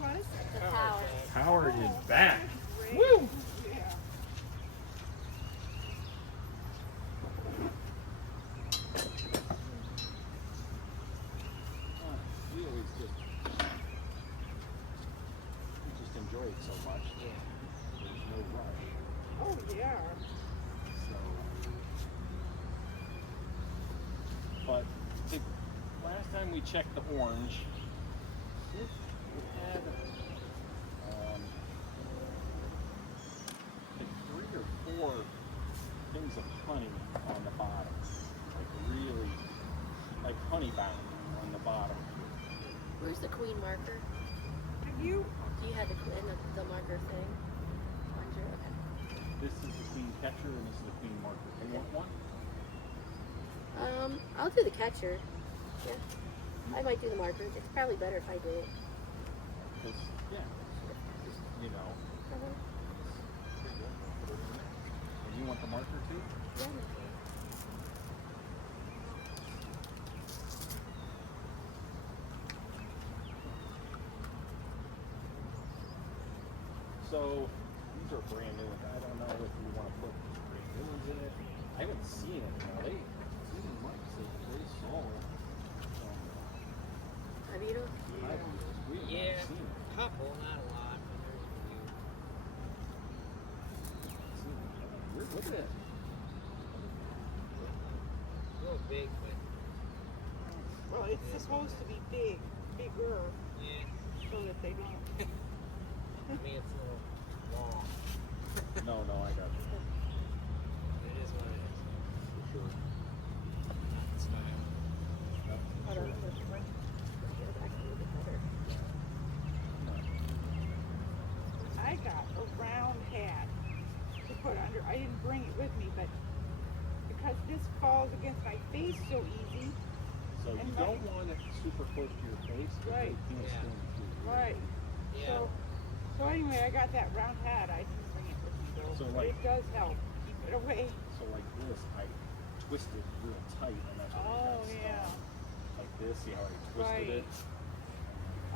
was? The power. Power is back. Great. Woo! Yeah. We always did. We just enjoy it so much. There's no rush. Oh, yeah. So, but the last time we checked the orange, it had like 3 or 4 things of honey on the bottom, like really, like honey bound on the bottom. Where's the queen marker? Have you? Do you have the marker thing? Okay. This is the queen catcher and this is the queen marker. Do you want one? I'll do the catcher. Yeah. I might do the markers. It's probably better if I do it. Because, yeah, just, you know. Uh-huh. And you want the marker too? Yeah. So these are brand new. I don't know if you want to put brand new ones in it. I haven't seen it. Now they seem like very solid. Have you? We Yeah, haven't seen it. couple, not a lot, but there's a few. Look at it. Real big, but Well, it's supposed to be bigger, yeah, so that they don't. I mean it's a little long. No, I got it. It is what it is. For sure. Not the style. Hold on. Get it back a little bit better. I got a round hat to put under. I didn't bring it with me, but because this falls against my face so easy. So you don't want it super close to your face. Right. Yeah. Right. Yeah. So anyway, I got that round hat. I didn't bring it with me though. So, but like- it does help keep it away. So like this, I twisted real tight, and that's what Oh it got yeah. stuck. Like this, see how I twisted Right. it?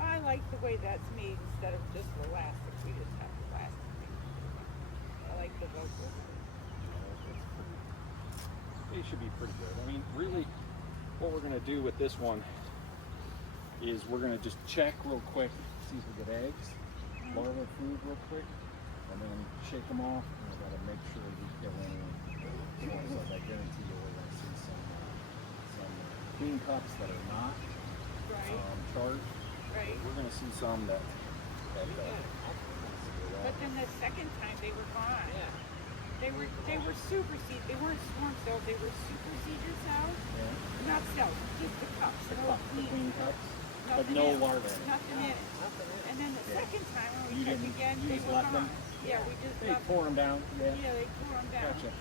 I like the way that's made instead of just elastic. We just have elastic. I like the Velcro. It should be pretty good. I mean, really, what we're going to do with this one is we're going to just check real quick, see if we get eggs, larval food real quick, and then shake them off. And we got to make sure we kill any ones. Like I guarantee you, we're going to see some queen cups that are not Right. charged. Right. We're going to see some that But then the second time they were gone. Yeah. They were supersede. They weren't swarm cells. They were superseder cells. yeah, Not cells, just the cups. the, No the queen cups, but nothing no in it. larvae. Nothing in it. Nothing in it. And then the Yeah. second time when we You checked didn't- again, you they just were left them? gone. Yeah, we just They left tore them down. Yeah. Yeah, they tore them down. Gotcha.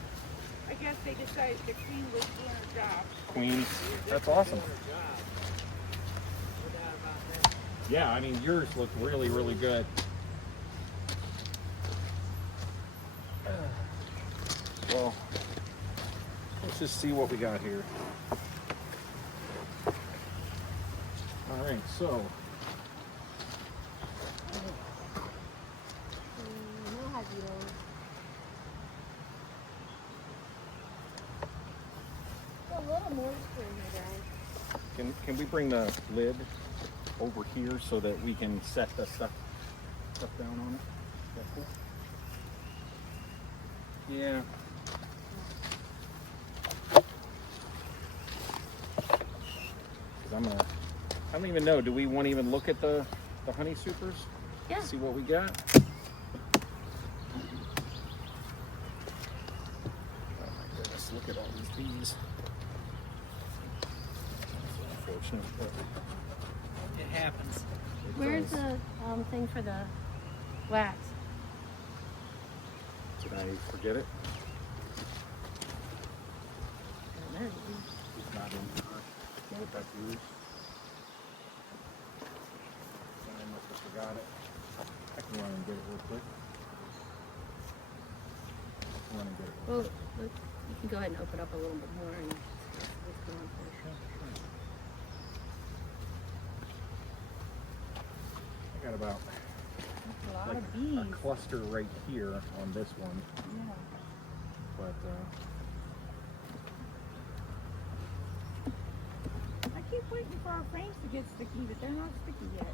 I guess they decided the queen was doing her job. Queens. That's awesome. Doing her job. No doubt about that. Yeah, I mean yours look really, really good. Well, let's just see what we got here. All right, so I'll have you those. A little moisture in here, guys. can we bring the lid over here so that we can set the stuff down on it? Is that cool? Yeah. I don't even know. Do we want to even look at the honey supers? Yeah. See what we got? Oh my goodness, look at all these bees. Unfortunate, but It happens. it Where's does. the thing for the wax? Did I forget it? There it is. It's not in here. Nope, that's yours. I must have forgot it. I can run and get it real quick. Run and get it. Well, look, you can go ahead and open up a little bit more and what's going on first. I got about That's a lot like of bees. a cluster right here on this one, Yeah. but I keep waiting for our frames to get sticky, but they're not sticky yet.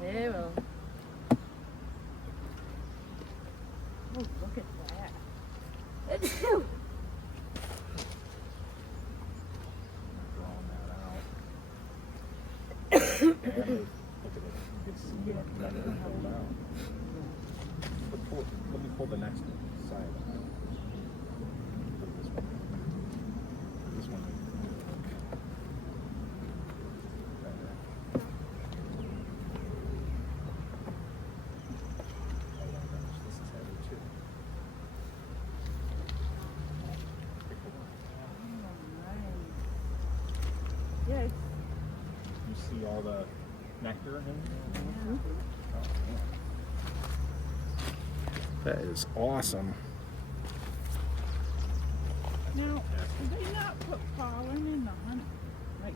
They will. Oh, look at that. drawing that out. And look at it, you can see it pulled out. Let me pull the next side out. Put this one. This one. This is heavy too. Yeah, it's You see all the nectar in there? yeah. Oh, man. That is awesome. Now, do they not put pollen in the honey? Like,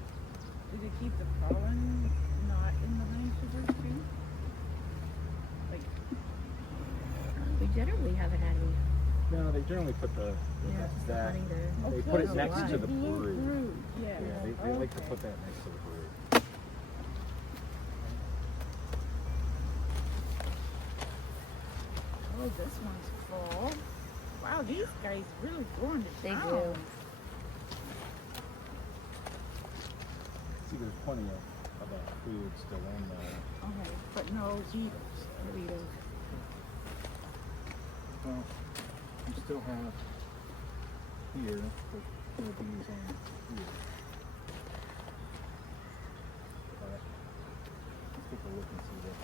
do they keep the pollen not in the honey sugars too? Like, We generally haven't had any. No, they generally put the Yeah, just the that. honey there. They okay, put it so next it's to a the blue brood. Yeah, Yeah, they like to okay. put that next to the brood. Oh, this one's full. Wow, these guys really going to They town. do. See, there's plenty of food still in there. Okay, but no beetles. Doritos. Well, you still have here, the bees on here. But let's take a look and see what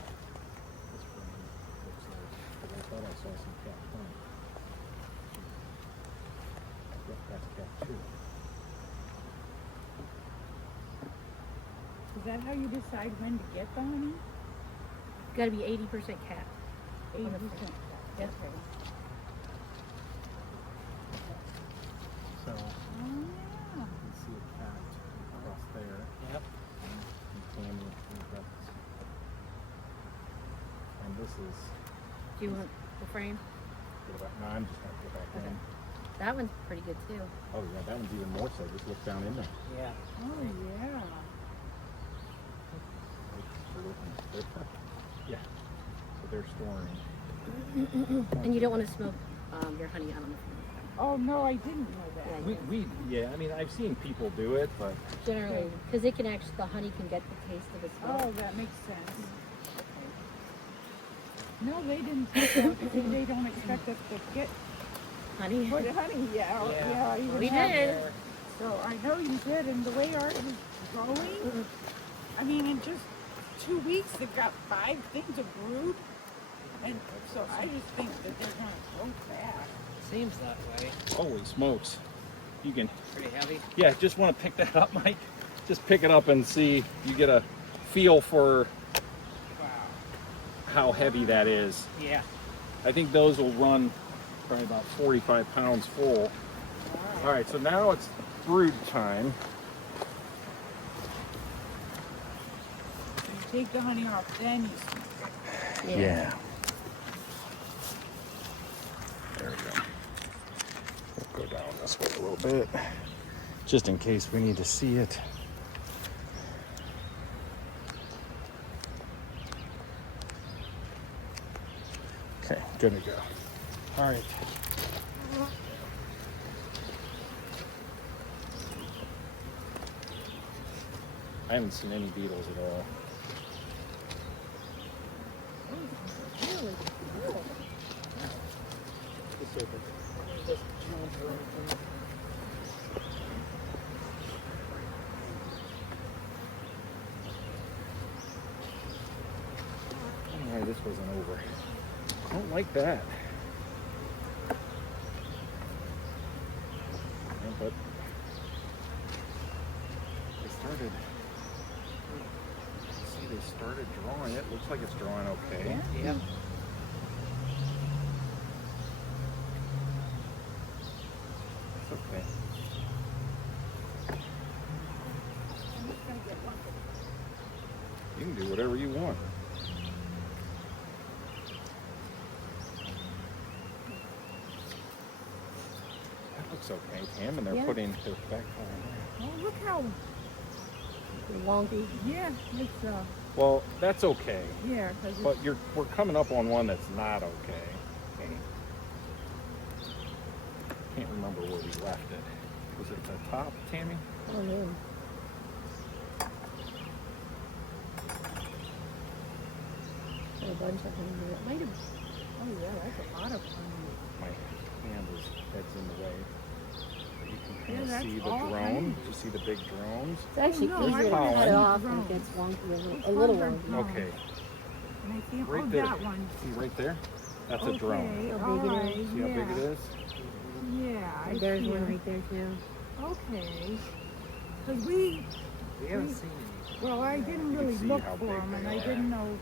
this one looks like. Because I thought I saw some cat one. Yep, that's cat two. Is that how you decide when to get the honey? Gotta be 80% cat. 80%. Yes. So, Oh, yeah. you can see a cat across there. Yep. And Tammy, we've got this. And this is, Do you want the frame? no, I'm just going to go back in. That one's pretty good too. Oh yeah, that one's even more so. Just look down in there. Yeah. Oh, yeah. Yeah. So they're storing. And you don't want to smoke your honey out on the frame. Oh, no, I didn't know that. Yeah, I mean, I've seen people do it, but Generally, because it can actually, the honey can get the taste of the smoke. Oh, that makes sense. No, they didn't say that because they don't expect us to get Honey. put honey. Yeah, even We have- did. So I know you did, and the way ours is growing, I mean, in just 2 weeks, they've got 5 things of brood, and so I just think that they're gonna grow fast. Seems that way. holy smokes. You can, Pretty heavy. yeah, just want to pick that up, Mike. Just pick it up and see. You get a feel for Wow. how heavy that is. Yeah. I think those will run probably about 45 pounds full. All right, so now it's brood time. You take the honey off, then you smoke it. Yeah. There we go. We'll go down this way a little bit, just in case we need to see it. Okay, good to go. All right. I haven't seen any beetles at all. Really cool. All right, this wasn't over. I don't like that. Yeah, but they started. See, they started drawing it. Looks like it's drawing okay. Yeah. Yep. It's okay. I'm just gonna get one. You can do whatever you want. looks okay, Tam, and they're Yeah. putting their back on. Oh, look how, Wonky. yeah, it's, Well, that's okay, yeah, because but we're coming up on one that's not okay. Can't remember where we left it. Was it the top, Tammy? Oh yeah. Got a bunch of them here. It might have. oh yeah, that's a lot of fun. My hand is heads in the way. You can Yeah, kind of that's see the all drone. honey. You see the big drones. It's actually no, easier to I cut it see off when drones. it gets wonky a Which little ones are wonky. drones? Okay, And I see, right oh, there. that one. See right there? That's a Okay, drone. How all big it right, is. See how big it yeah. is? Yeah, I There's see one it. right there too. Okay. Because We haven't seen any. well, I didn't You can really see look how for big them, and they I are. didn't know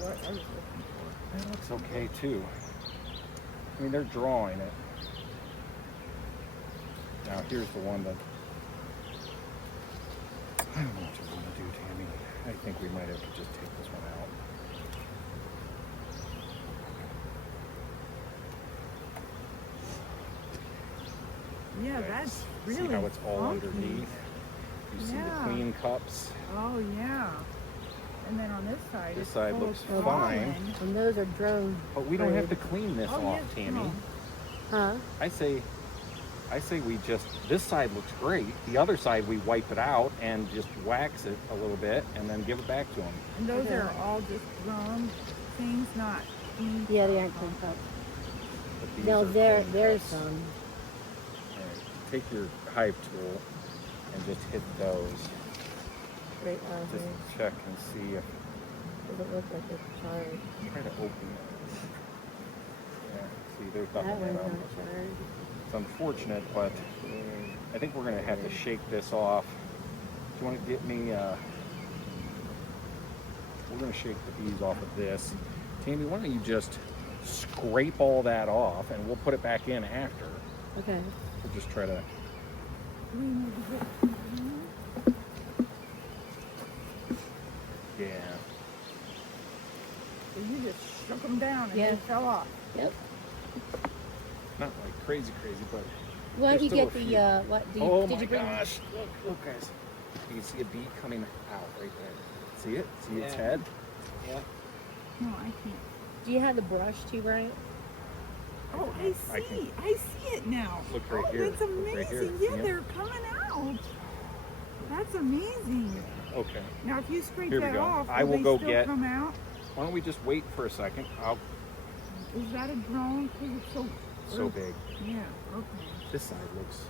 what I was looking That looks okay too. I mean, they're drawing it. Now here's the one that I don't know what you want to do, Tammy. I think we might have to just take this one out. for. Yeah, Okay, that's really see how it's all funky. underneath. You see the Yeah. clean cups. Oh yeah. And then on this side, This it's side full looks of fine. pollen. And those are drone. But we don't have to clean this Oh, off, yes, Tammy. no. Huh? I say we just, this side looks great. The other side we wipe it out and just wax it a little bit and then give it back to them. And those Okay. are all just drone things, not clean. Yeah, they aren't clean cups. But these No, are there's clean cups. some. Alright, take your Hive tool and just hit those. Right out Just here. check and see if, Doesn't look like it's charged. try to open it. Yeah, see, there's That nothing in one's them. not charged. It's unfortunate, but I think we're gonna have to shake this off. Do you wanna get me, we're gonna shake the bees off of this. Tammy, why don't you just scrape all that off and we'll put it back in after. Okay. We'll just try to, We need to get- yeah. So you just shook them down and Yeah. they fell off. Yep. Not like crazy, but. Why There's don't you still get a the few. what? Oh Did my you bring? gosh! Look, guys. You can see a bee coming out right there. See it? See its Yeah. head? Yeah. No, I can't. Do you have the brush too, Brian? Oh, I can- I see it now. Look right oh, here. that's Look amazing. right here. Yeah, See it? they're coming out. That's amazing. Okay. Now, if you scrape Here we that go. off, I will they go still get- come out? Why don't we just wait for a second? Is that a drone? Because it's so big. Yeah. Okay. This side looks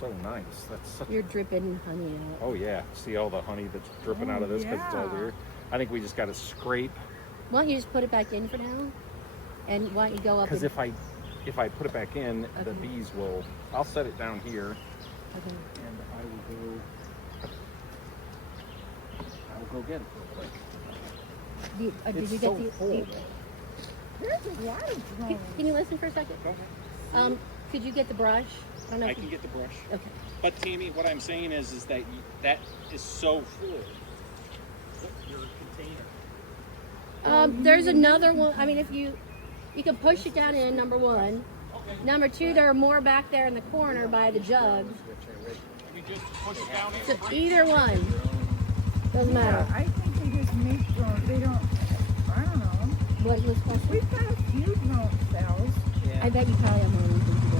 so nice. That's such. You're dripping honey out. Oh yeah. See all the honey that's dripping out of this because it's all yeah. weird. I think we just got to scrape. Why don't you just put it back in for now? And why don't you go up? Because And, if I put it back in, the Okay. bees will. I'll set it down here, okay. and I will go get it real quick. Did It's you so get full. There's a lot of drones. Can you listen for a second? Go ahead. Could you get the brush? I don't know. I if can you, get the brush. okay. But Tammy, what I'm saying is that that is so full. Look, your container. There's another one. I mean, if you can push it down in number one. Number two, there are more back there in the corner by the jugs. You just push it down So either one doesn't Yeah, matter. I think they just make drones. They don't. I don't know. What was the question? We've got a few drone cells. Yeah. I bet you probably have more than you think you do.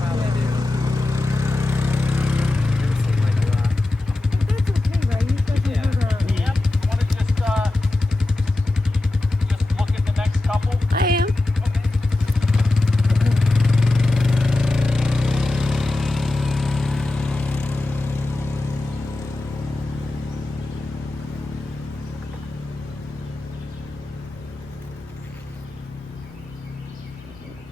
Probably do. Doesn't seem like a lot. But that's okay, right? You guys Yeah. have a- Ian, you want to just look at the next couple? I am.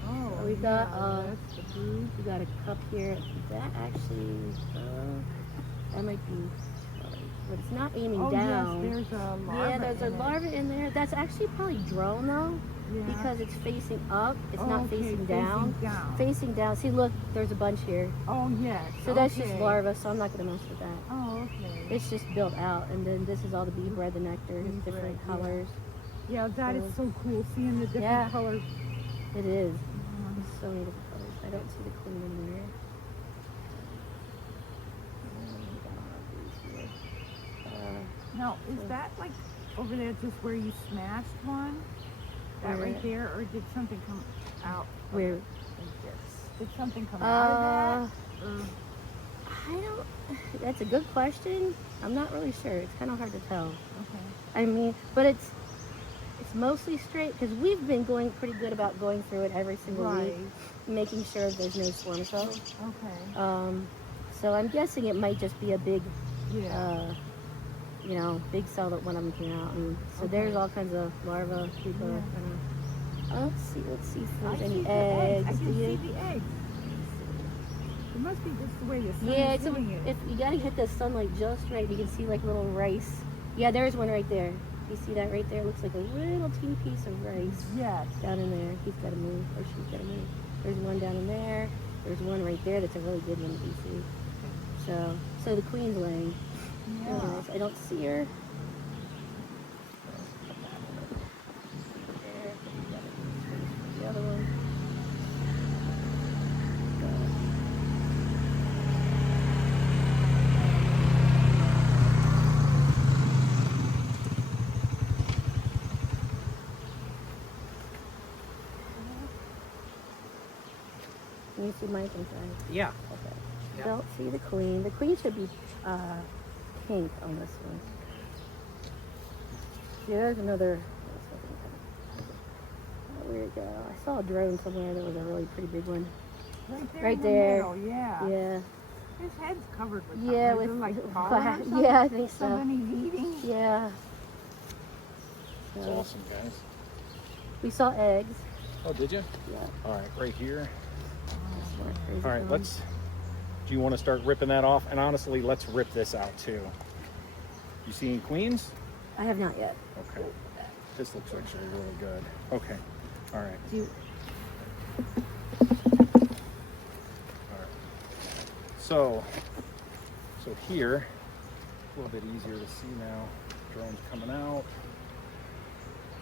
Oh, We got yeah, that's the food. we got a cup here. That actually, that might be, but it's not aiming Oh, down. yes, there's a larva. Yeah, there's a in it. larva in there. That's actually probably drone though, Yeah. because it's facing up. It's Oh, not okay, facing down. down. Facing down. See, look, there's a bunch here. Oh, yes. So that's just okay. larva. So I'm not gonna mess with that. Oh, okay. It's just built out, and then this is all the bee bread, the nectar, Bee different bread, yeah. colors. Yeah, that is so cool. Seeing the different Yeah. colors. It is. There's so many different colors I don't see the queen in there. Now, is that like over there just where you smashed one? That Where? right there, or did something come out? Where? Like this? Did something come out of that? Or? I don't. That's a good question. I'm not really sure. It's kind of hard to tell. Okay. I mean, but it's mostly straight because we've been going pretty good about going through it every single week, making sure there's no swarm cells. Okay. So I'm guessing it might just be a big, Yeah. big cell that one of them came out, and so Okay. there's all kinds of larvae. People are kind of. Let's see if I there's see any the eggs. I Do can you? see the eggs. It must be just the way the sun Yeah, is doing it. you gotta hit the sunlight just right. You can see like little rice. Yeah, there's one right there. You see that right there? It looks like a little teeny piece of rice Yes. down in there. He's got to move, or she's got to move. There's one down in there. There's one right there. That's a really good one that you see. So the queen's laying. Yeah. Anyways, I don't see her. There. The other one. Can you see Mike inside? Yeah. Okay. Yeah. Don't see the queen. The queen should be pink on this one. See, there's another. Where'd it go? I saw a drone somewhere that was a really pretty big one. Right there. Right in the there. middle, yeah. Yeah. His head's covered with Yeah, something. Is with it like pollen or something? yeah, I think so. Something he's eating. Yeah. It's So, awesome, guys. we saw eggs. Oh, did you? Yeah. All right, right here. Crazy All right, one. let's. Do you want to start ripping that off? And honestly, let's rip this out too. You seen queens? I have not yet. Okay. This looks actually really good. Okay. All right. Do you, All right. So here, a little bit easier to see now. Drone's coming out.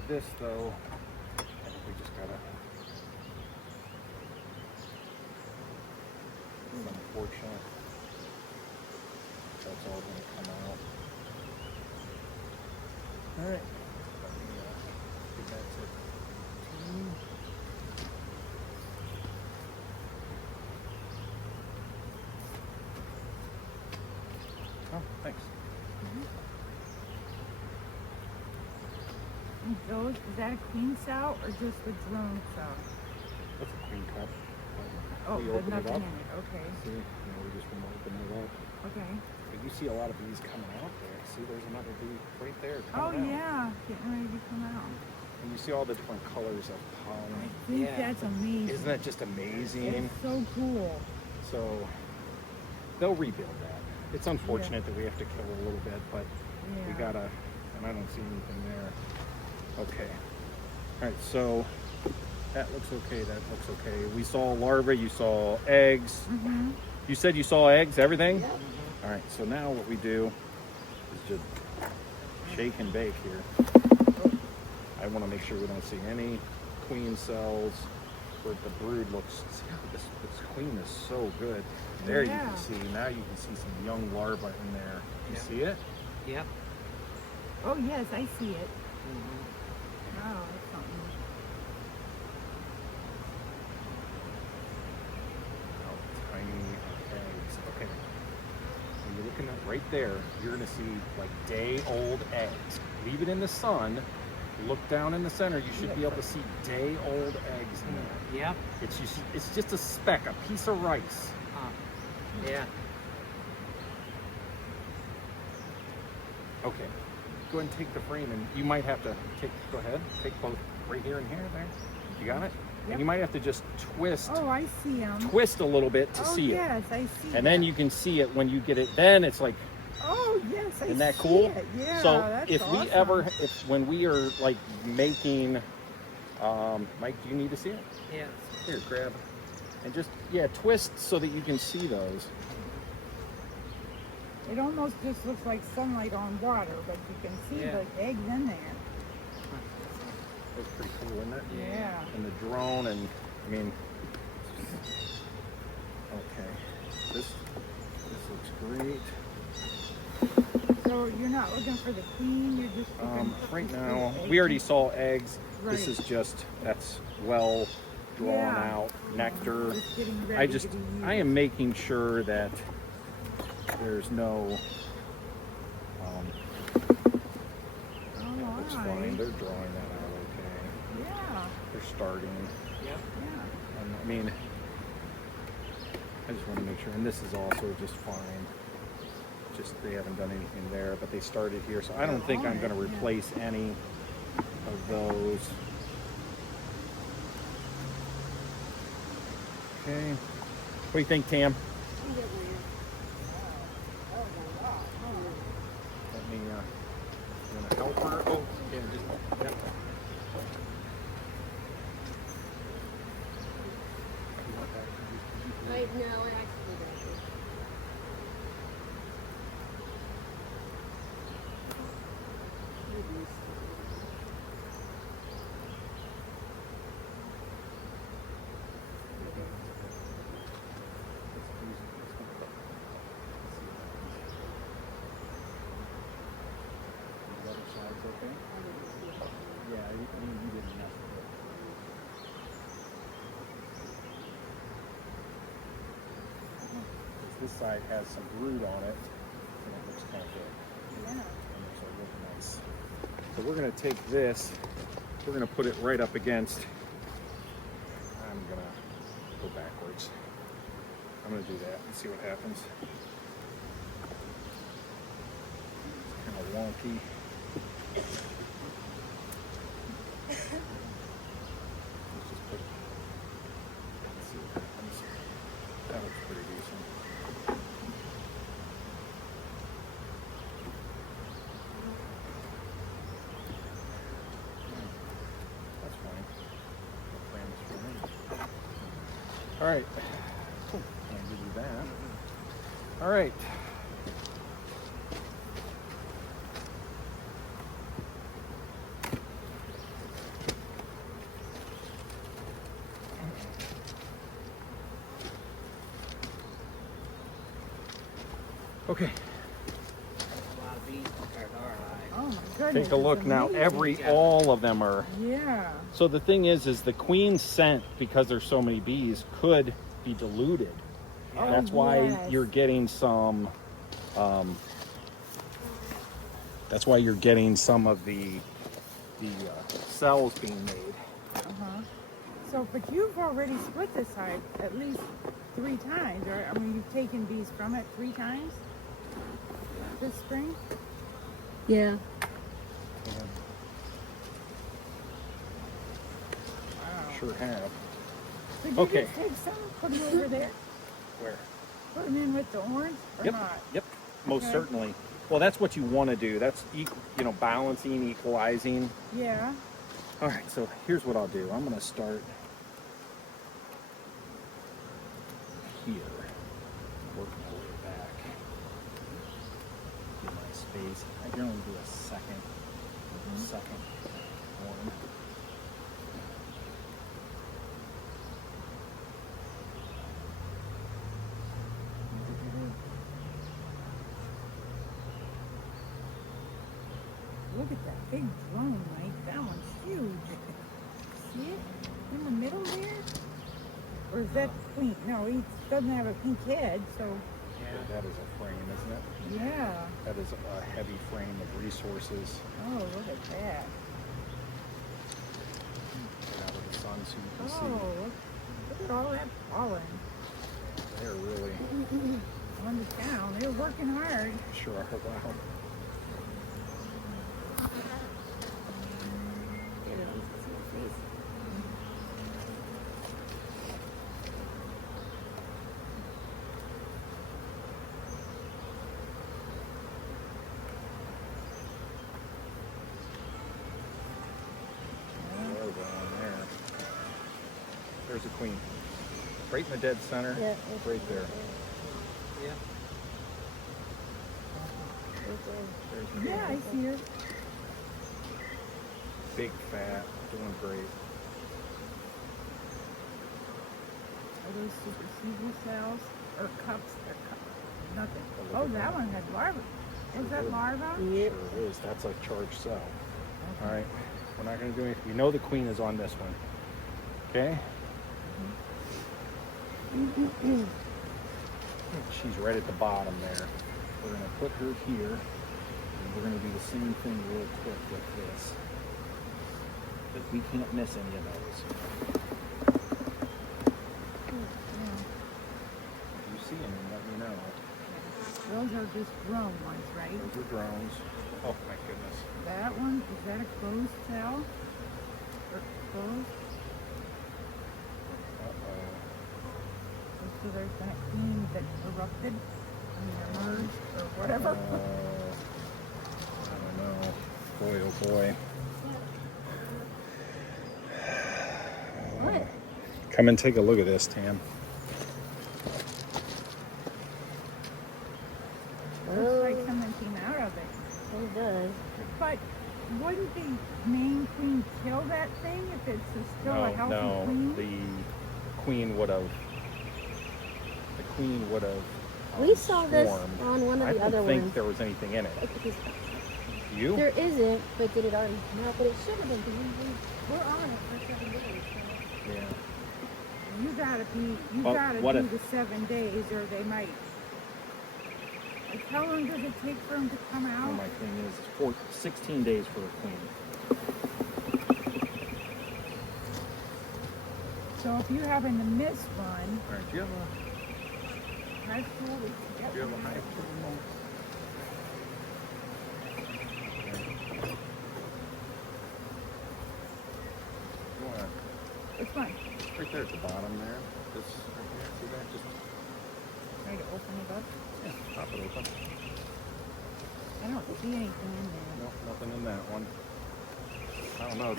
This though, I think we just gotta. It's unfortunate. That's all gonna come out. All right. Let me get back to team. Oh, thanks. And those, is that a queen cell or just the drone cell? That's a queen cup. Oh, We there's open it nothing up. in it. Okay. See, we just want to open it up. Okay. But you see a lot of bees coming out there. See, there's another bee right there Oh coming out. yeah, getting ready to come out. And you see all the different colors of pollen. I think Yeah. that's amazing. Isn't that just amazing? It's so cool. So they'll rebuild that. It's unfortunate that we have to kill it a little bit, but we Yeah. gotta, and I don't see anything there. Okay. All right, so that looks okay, that looks okay. We saw larvae, you saw eggs. Mm-hmm. You said you saw eggs, everything? All right, so now what we do is just shake and bake here. I want to make sure we don't see any queen cells, but the brood looks, see how this queen is so good. There you Yeah. can see, now you can see some young larvae in there. You Yeah. see it? Yep. Oh yes, I see it. Mm-hmm. Wow, that's something. Oh, tiny eggs. Okay. When you're looking at right there, you're gonna see like day-old eggs. Leave it in the sun. Look down in the center. You should be able to see day-old eggs in there. Yep. It's just a speck, a piece of rice. Yeah. Okay. Go ahead and take the frame, and you might have to go ahead, take both right here and here, there. You got it? Yep. And you might have to just twist Oh, I see them. a little bit to Oh see it. yes, I see. And then you can see it when you get it. Then it's like, Oh yes, I isn't that see cool? it. Yeah, so that's if awesome. we ever, when we are like making, Mike, do you need to see it? Yeah. Here, grab, and just, yeah, twist so that you can see those. It almost just looks like sunlight on water, but you can see Yeah. the eggs in there. That's pretty cool, isn't it? Yeah. And the drone, and I mean, Okay. This looks great. So you're not looking for the queen, you're just looking for Right the now, eggs. we already saw eggs. This Right. is just, that's well drawn Yeah. out nectar. It's getting ready to be I used. am making sure that there's no, looks fine. Alright. They're drawing that out okay. Yeah. They're starting. Yep. Yeah. And I mean, I just want to make sure, and this is also just fine. Just they haven't done anything there, but they started here, so I don't think I'm going to Alright, yeah. replace any of those. Okay. What do you think, Tam? Let me, you want to help her? Oh, yeah, just, yep. No, I actually don't. Yeah, I mean, you didn't mess with it. This side has some brood on it, and it looks kind of good. Yeah. And it's really nice. So we're going to take this, we're going to put it right up against, I'm going to go backwards. I'm going to do that and see what happens. It's kind of wonky. Let's just put, let's see what happens. That looks pretty decent. That's fine. The frame's fine. All right. Cool. I'll give you that. All right. Okay. A lot of bees compared to our hive. Oh my goodness. Take a look it's now. amazing. All of them are. Yeah. So the thing is the queen scent, because there's so many bees, could be diluted. Oh, That's why yes. you're getting some. That's why you're getting some of the cells being made. Uh-huh. So, but you've already split this hive at least 3 times, right? I mean, you've taken bees from it 3 times this spring? Yeah. Wow. Sure have. So you Okay. just take some, put them over there, Where? put them in with the orange or Yep. not? Yep. Most Okay. certainly. Well, that's what you want to do. That's balancing, equalizing. Yeah. All right. So here's what I'll do. I'm going to start here. Work my way back. Get my space. I generally do a second one. Look at that big drone, Mike. That one's huge. See it? In the middle there? Or is that pink? No, he doesn't have a pink head, so That is a frame, isn't it? yeah. That is a heavy frame of resources. Oh, look at that. Get out of the sun so you can Oh, look at all that pollen see. They're really on the town. They're working hard. sure are wow. Logo on there. There's a queen. Right in the dead center. Yeah. Right there. Yeah. There's the Yeah, queen. I see her. Big fat, doing great. Are those supersedable cells or cups? Or nothing. Oh, that one had larvae. Was that larva? Yep. Sure is. That's a charged cell. All right. We're not going to do anything. We know the queen is on this one. Okay? She's right at the bottom there. We're going to put her here. And we're going to do the same thing real quick with this. Because we can't miss any of those. If you see any, let me know. Those are just drone ones, right? Those are drones. Oh my goodness. That one, is that a closed cell? Or closed? Uh-oh. So there's that queen that erupted, emerged, or whatever. I don't know. Boy, oh boy. What? Come and take a look at this, Tam. Looks like something came out of it. So it does. But wouldn't the main queen kill that thing if it's still a healthy queen? The queen would have. We saw this swarmed. on one of I the don't other think ones. there was anything in it. You? There isn't, but did it already? No, but it should have been. We're on it for 7 days. So. Yeah. You gotta What do if- the 7 days, or they might. Like, how long does it take for them to come Well, out? my thing is 16 days for a queen. So if you happen to miss one, All right, do you have a that's cool. We can get Do you have a one. hive remote? Which one? Right there at the bottom there. This right here. See that? Just Try to open it up. pop it open. I don't see anything in there. Nope, nothing in that one. I don't know.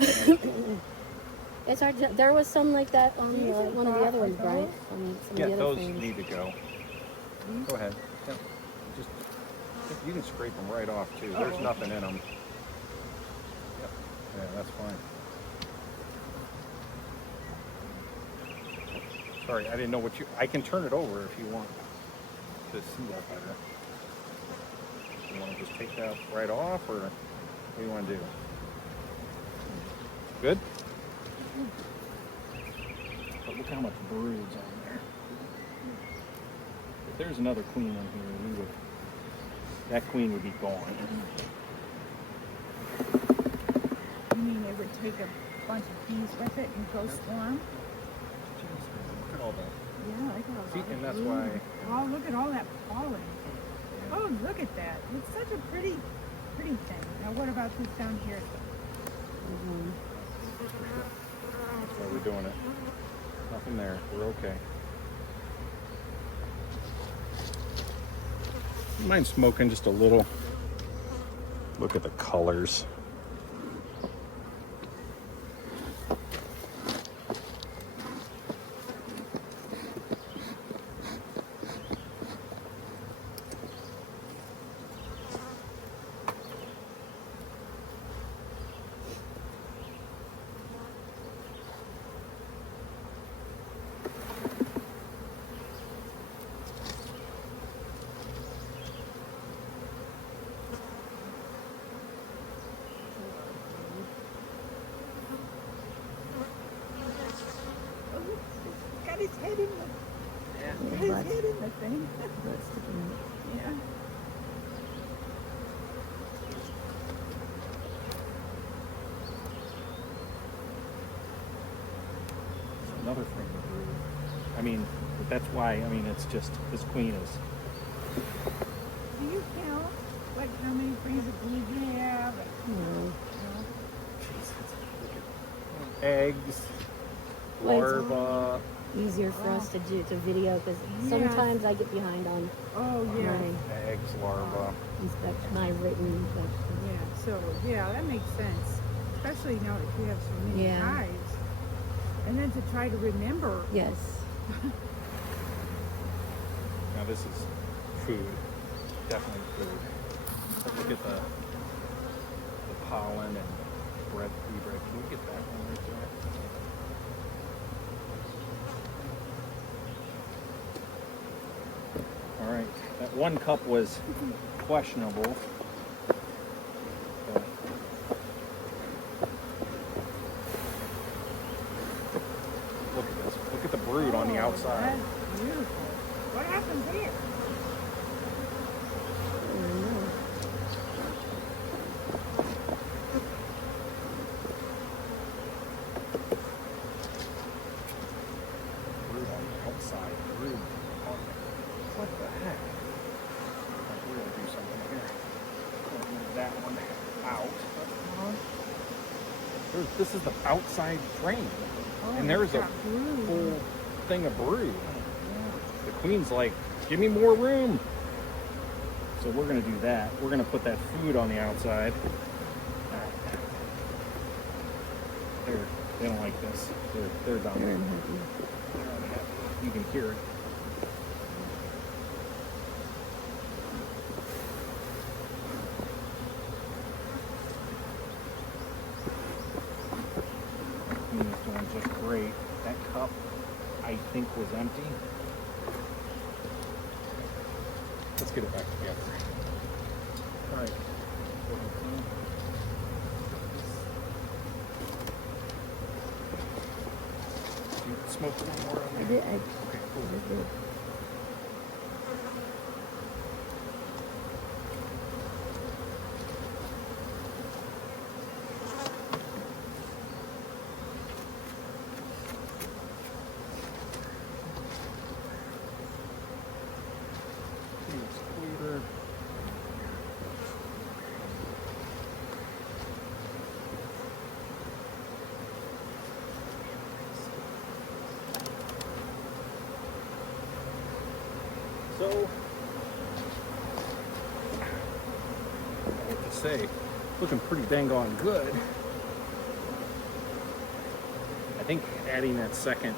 It's hard to, there was some like that on These are one of the other ones, those? right? On some Yeah, of the other those things. need to go. Go ahead. Yeah. Just you can scrape them right off too. There's okay. nothing in them. Yep. Yeah, that's fine. Sorry, I didn't know what you. I can turn it over if you want to see that better. You want to just take that right off, or what do you want to do? Good. But look how much brood's on there. If there's another queen in here, that queen would be gone. You mean it would take a bunch of bees with it and go swarm? Look at all that. Yeah, I got a lot See, of and that's bees. why. Oh, look at all that pollen. Oh, look at that. It's such a pretty thing. Now what about this down here? That's why we're doing it. Nothing there. We're okay. Mind smoking just a little? Look at the colors. Oh, look, it's got his head in the, Yeah. got his head in the thing. Yeah. Another thing to do. I mean, that's why, I mean, it's just, this queen is, Do you count like how many frames of bees you have? No. No? eggs, larvae. Easier for us to do to video because sometimes I get behind on Oh yeah. my Eggs, larvae. my written inspection. Yeah. So yeah, that makes sense. Especially now that you have so many Yeah. hives. And then to try to remember. Yes. Now this is food, definitely food. But look at the pollen and bread, bee bread. Can we get that one right there? right, that 1 cup was questionable. But look at this. Look at the brood on the outside. That's beautiful. What happened there? Brood on the outside. Brood on the... What the heck? Like, we're going to do something here. We'll move that one out. This is the outside frame. And there's a full thing of brood. The queen's like, give me more room. So we're going to do that. We're going to put that food on the outside. They don't like this. They're done. They're unhappy. You can hear it. Queen is doing just great. That cup, I think, was empty. Let's get it back together. All right. You smoked one more on there? I did. Okay, cool. I did. It's clear. So, I have to say, looking pretty dang on good. I think adding that second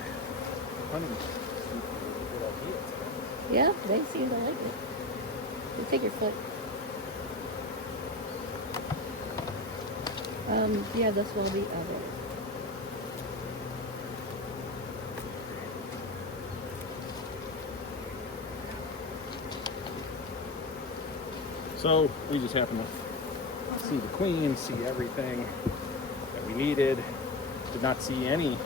honey soup was a good idea. Yeah, they seem to like it. You take your foot. Yeah, this will be of it. So we just happened to see the queen, see everything that we needed. Did not see any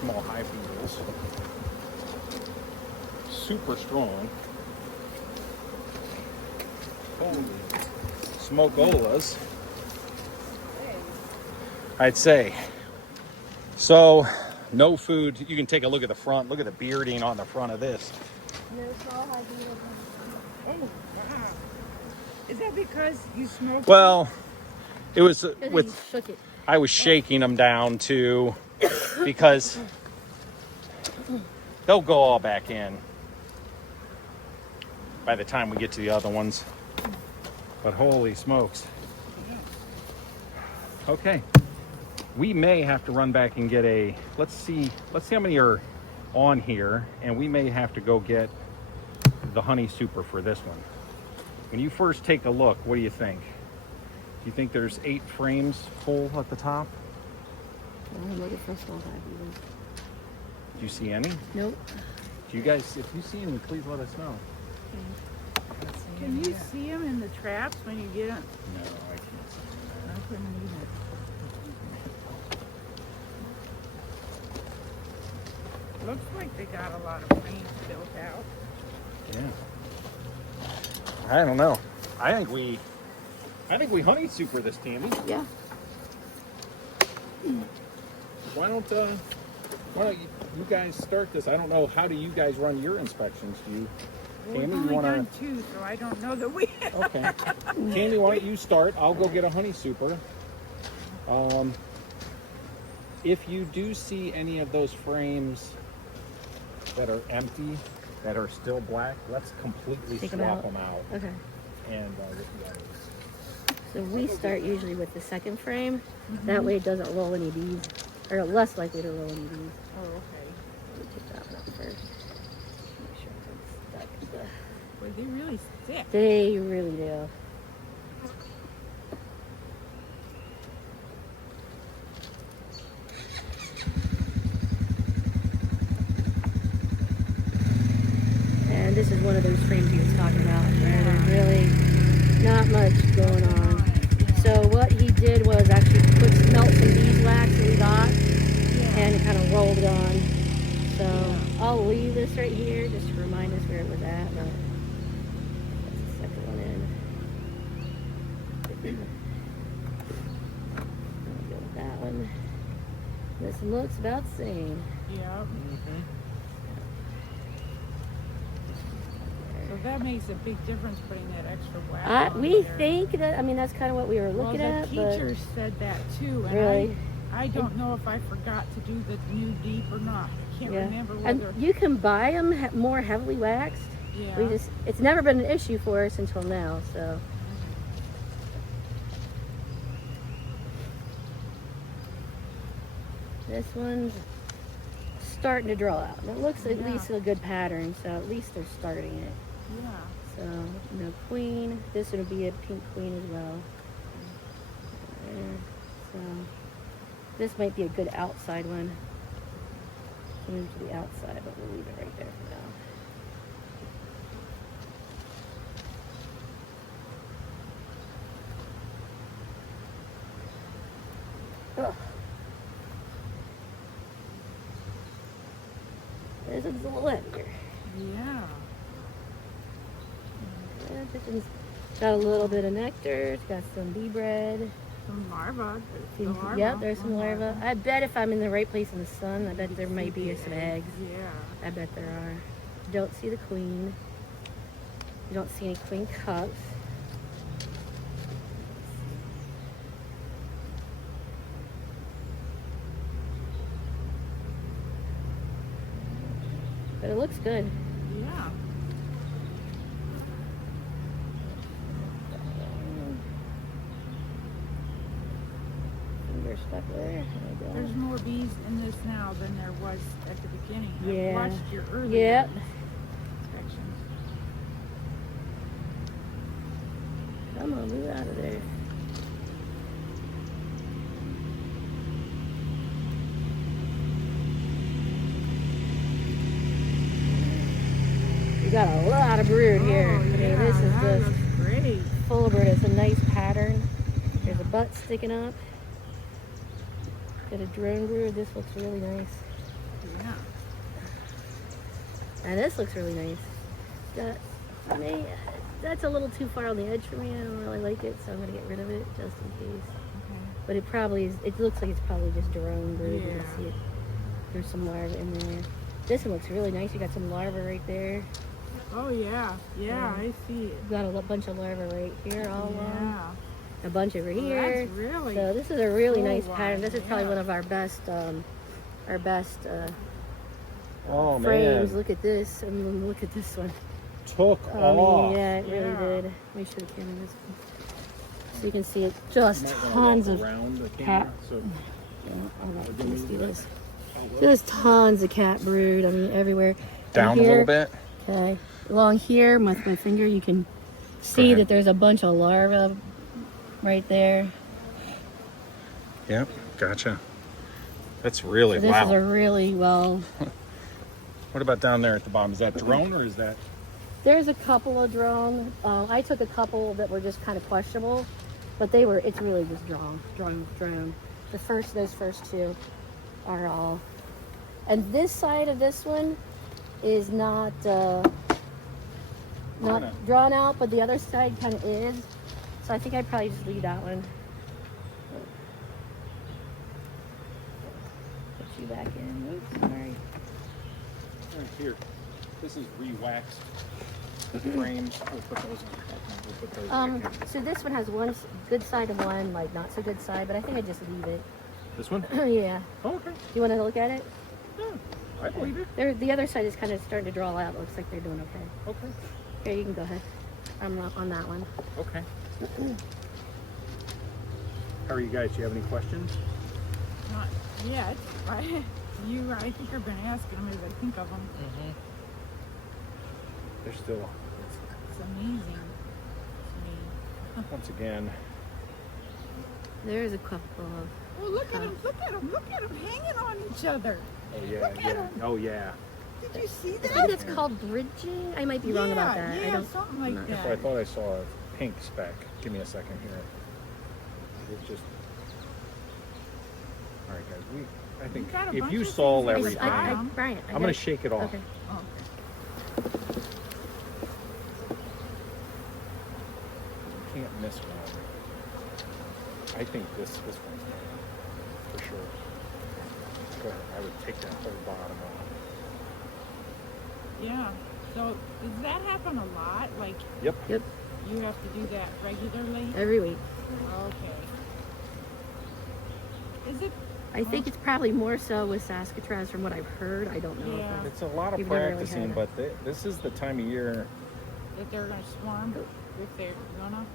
small hive beetles. Super strong. Holy smoke-olas, I'd say. So, no food. You can take a look at the front. Look at the bearding on the front of this. No small hive beetles. Oh, wow. Is that because you smoked? Well, it was You with... shook it. I was shaking them down too, because they'll go all back in by the time we get to the other ones. But holy smokes. Okay. We may have to run back and get a, let's see how many are on here, and we may have to go get the honey super for this one. When you first take a look, what do you think? Do you think there's 8 frames full at the top? Well, look at first small hive beetles. Do you see any? Nope. Do you guys, if you see any, please let us know. Can you see them in the traps when you get them? No, I can't see I couldn't either. Looks like they got a lot of frames built out. that. Yeah. I don't know. I think we honey super this, Tammy. Yeah. Why don't you guys start this? I don't know, how do you guys run your inspections? Do you, Well, Tammy, we've you only wanna? done 2, so I don't know that we. Okay. Tammy, why don't you start? I'll go get a honey super. If you do see any of those frames that are empty, that are still black, let's completely Take 'em swap out. them out. Okay. And with the others. So we start usually with the second frame. That way it doesn't roll any bees, or less likely to roll any bees. Oh, okay. Let me take that one up first. Make sure it's stuck. Well, they really stick. They really do. this is one of those frames he was talking about. Where there's really not much going on. So what he did was actually melt some beeswax that we got and kind of rolled it on. So I'll leave this right here just to remind us where it was at. But that's the second one in. I'll go with that one. This looks about the same. Yeah. So that makes a big difference putting that extra wax on We there. think that, I mean, that's kind of what we were looking well, at. the teachers said that too. And really? I don't know if I forgot to do the new deep or not. I can't remember whether. And you can buy them more heavily waxed. Yeah. It's never been an issue for us until now, so. This one's starting to draw out. And it looks at least a good pattern, so at least they're starting it. Yeah. So, queen. This would be a pink queen as well. There. So, this might be a good outside one. Move to the outside, but we'll leave it right there for now. Ugh. This one's a little heavier. Yeah. This one's got a little bit of nectar. It's got some bee bread. Some larvae. Yep, there's some larvae. I bet if I'm in the right place in the sun, I bet there might be some eggs. Yeah. I bet there are. Don't see the queen. You don't see any queen cups. But it looks good. Yeah. Finger stuck there. There we go. There's more bees in this now than there was at the beginning. Yeah. I watched your earlier Yep. inspections. Come on, move out of there. We got a lot of brood here. Oh, I mean, yeah, this is that just looks great. full of brood. It's a nice pattern. There's a butt sticking up. Got a drone brood. This looks really nice. Yeah. And this looks really nice. I mean, that's a little too far on the edge for me. I don't really like it, so I'm gonna get rid of it just in case. Okay. But it probably is. It looks like it's probably just drone brood. You Yeah. can see it. There's some larvae in there. This one looks really nice. You got some larvae right there. Oh yeah. Yeah, I see it. You got a bunch of larvae right here all along. Yeah. A bunch over Well, here. that's really So this is a really nice cool pattern. one, This is probably yeah. one of our best Oh frames. man, Look at this. I mean, look at this one. took I off. mean, yeah, it really Yeah. did. Let me show the camera this one. So you can see it. Just You might wanna tons walk of around the cat. camera, so Yeah, all right, let's do this. There's tons of cat brood. I mean, everywhere. down And a little here- bit. Okay, along here with my finger, you can see ahead. that there's a bunch of larvae right there. Yep, gotcha. That's really So this wow. is a really well. What about down there at the bottom? Is that drone or is that? There's a couple of drone. I took a couple that were just kind of questionable, but they were. It's really just drone. Those first two are all. And this side of this one is not drawn out, but the other side kind of is. So I think I'd probably just leave that one. Put you back in. Oops, sorry. Right here. This is re-waxed frames. We'll put those in. We'll put those back in. So this one has one good side and one like not so good side, but I think I just leave it. This one? Yeah. Oh, okay. Do you want to look at it? Yeah, I believe it. The other side is kind of starting to draw out. Looks like they're doing okay. Okay. Here, you can go ahead. I'm not on that one. Okay. How are you guys? Do you have any questions? Not yet. I think I've been asking them as I think of them. They're still, It's amazing to me. once again, There's a couple of. Oh, look at them! Look at them! Look at them hanging on each other. oh yeah, Look at yeah. 'em. Oh yeah. Did you see I that? think that's called bridging. I might be wrong about that. Yeah, I don't. something I'm like not So I that. thought I saw a pink speck. Give me a second here. It's just. All right, guys. I think got a if bunch you of saw things everything, I'm Brian, I gonna gotta- shake it off. Okay. Oh, You can't miss one. I think this one's mine, for sure. Go ahead. I would take that whole bottom off. yeah. So does that happen a lot? Like Yep. Yep. you have to do that regularly? Every week. Okay. Is it? I think it's probably more so with Saskatraz from what I've heard. I don't know. Yeah. If It's a lot of You've never really practicing, had but this is the time of year. That they're gonna swarm if they're gonna.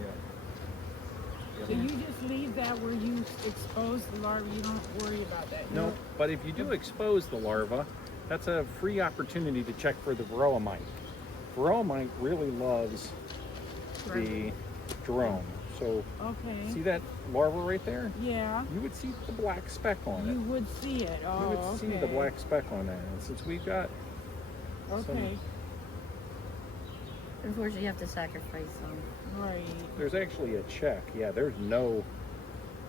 Yeah. So you just leave that where you expose the larvae. You don't worry about that. No, but if you do expose the larva, that's a free opportunity to check for the varroa mite. Varroa mite really loves the drone. So Okay. see that larva right there? Yeah. You would see the black speck on You it. would see it. Oh, You would see the okay. black speck on that. And since we've got Okay. unfortunately, you have to sacrifice some. Right. there's actually a check. Yeah, there's no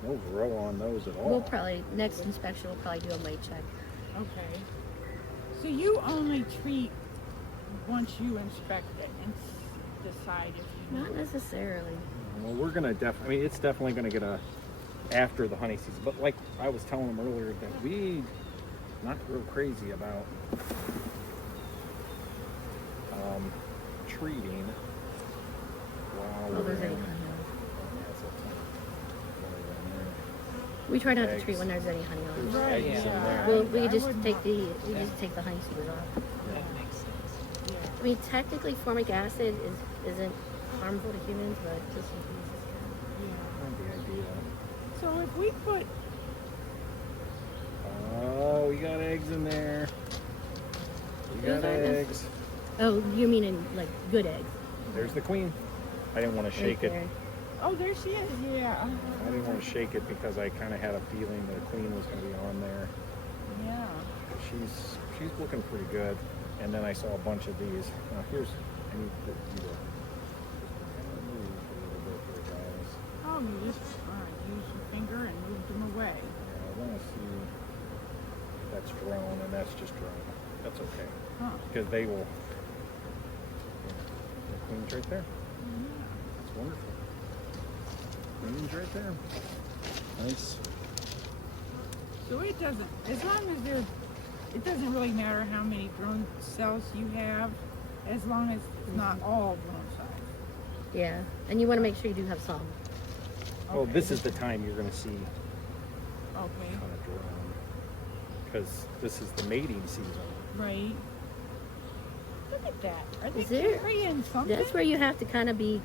varroa on those at all. We'll probably next inspection. We'll probably do a mite check. Okay. So you only treat once you inspect it and decide if you Not necessarily. Well, we're gonna I mean, it's definitely gonna get a after the honey season. But like I was telling them earlier, that we not real crazy about treating while Oh, we're there's in. any. Yeah, that's a ton. We try not to Eggs. treat when there's any honey on. There's Right, eggs in yeah. there. Well, I we just would take not- the just take the honey seeds off. That makes sense. Yeah. I mean, technically, formic acid isn't harmful to humans, but just in bees is Yeah. Not the idea. So if we put Oh, we got eggs in there. We Those got aren't eggs. Oh, you mean in like good eggs? There's the queen. I didn't want to shake Right it. there. oh, there she is. Yeah. I didn't want to shake it because I kind of had a feeling that a queen was going to be on there. Yeah. She's looking pretty good. And then I saw a bunch of these. Now here's, I need to move a little bit here, guys. Oh, you just use your finger and move them away. Yeah, I want to see. That's drone, and that's just drone. That's okay Huh. because they will. The queen's right there. Yeah. That's wonderful. Queen's right there. Nice. So it doesn't, as long as there's, it doesn't really matter how many drone cells you have, as long as it's not all drone cells. Yeah, and you want to make sure you do have some. Oh, Okay. this is the time you're going to see a Okay. ton of drone because this is the mating season. Right. Look at that. Are they Is there- carrying something? That's where you have to kind of be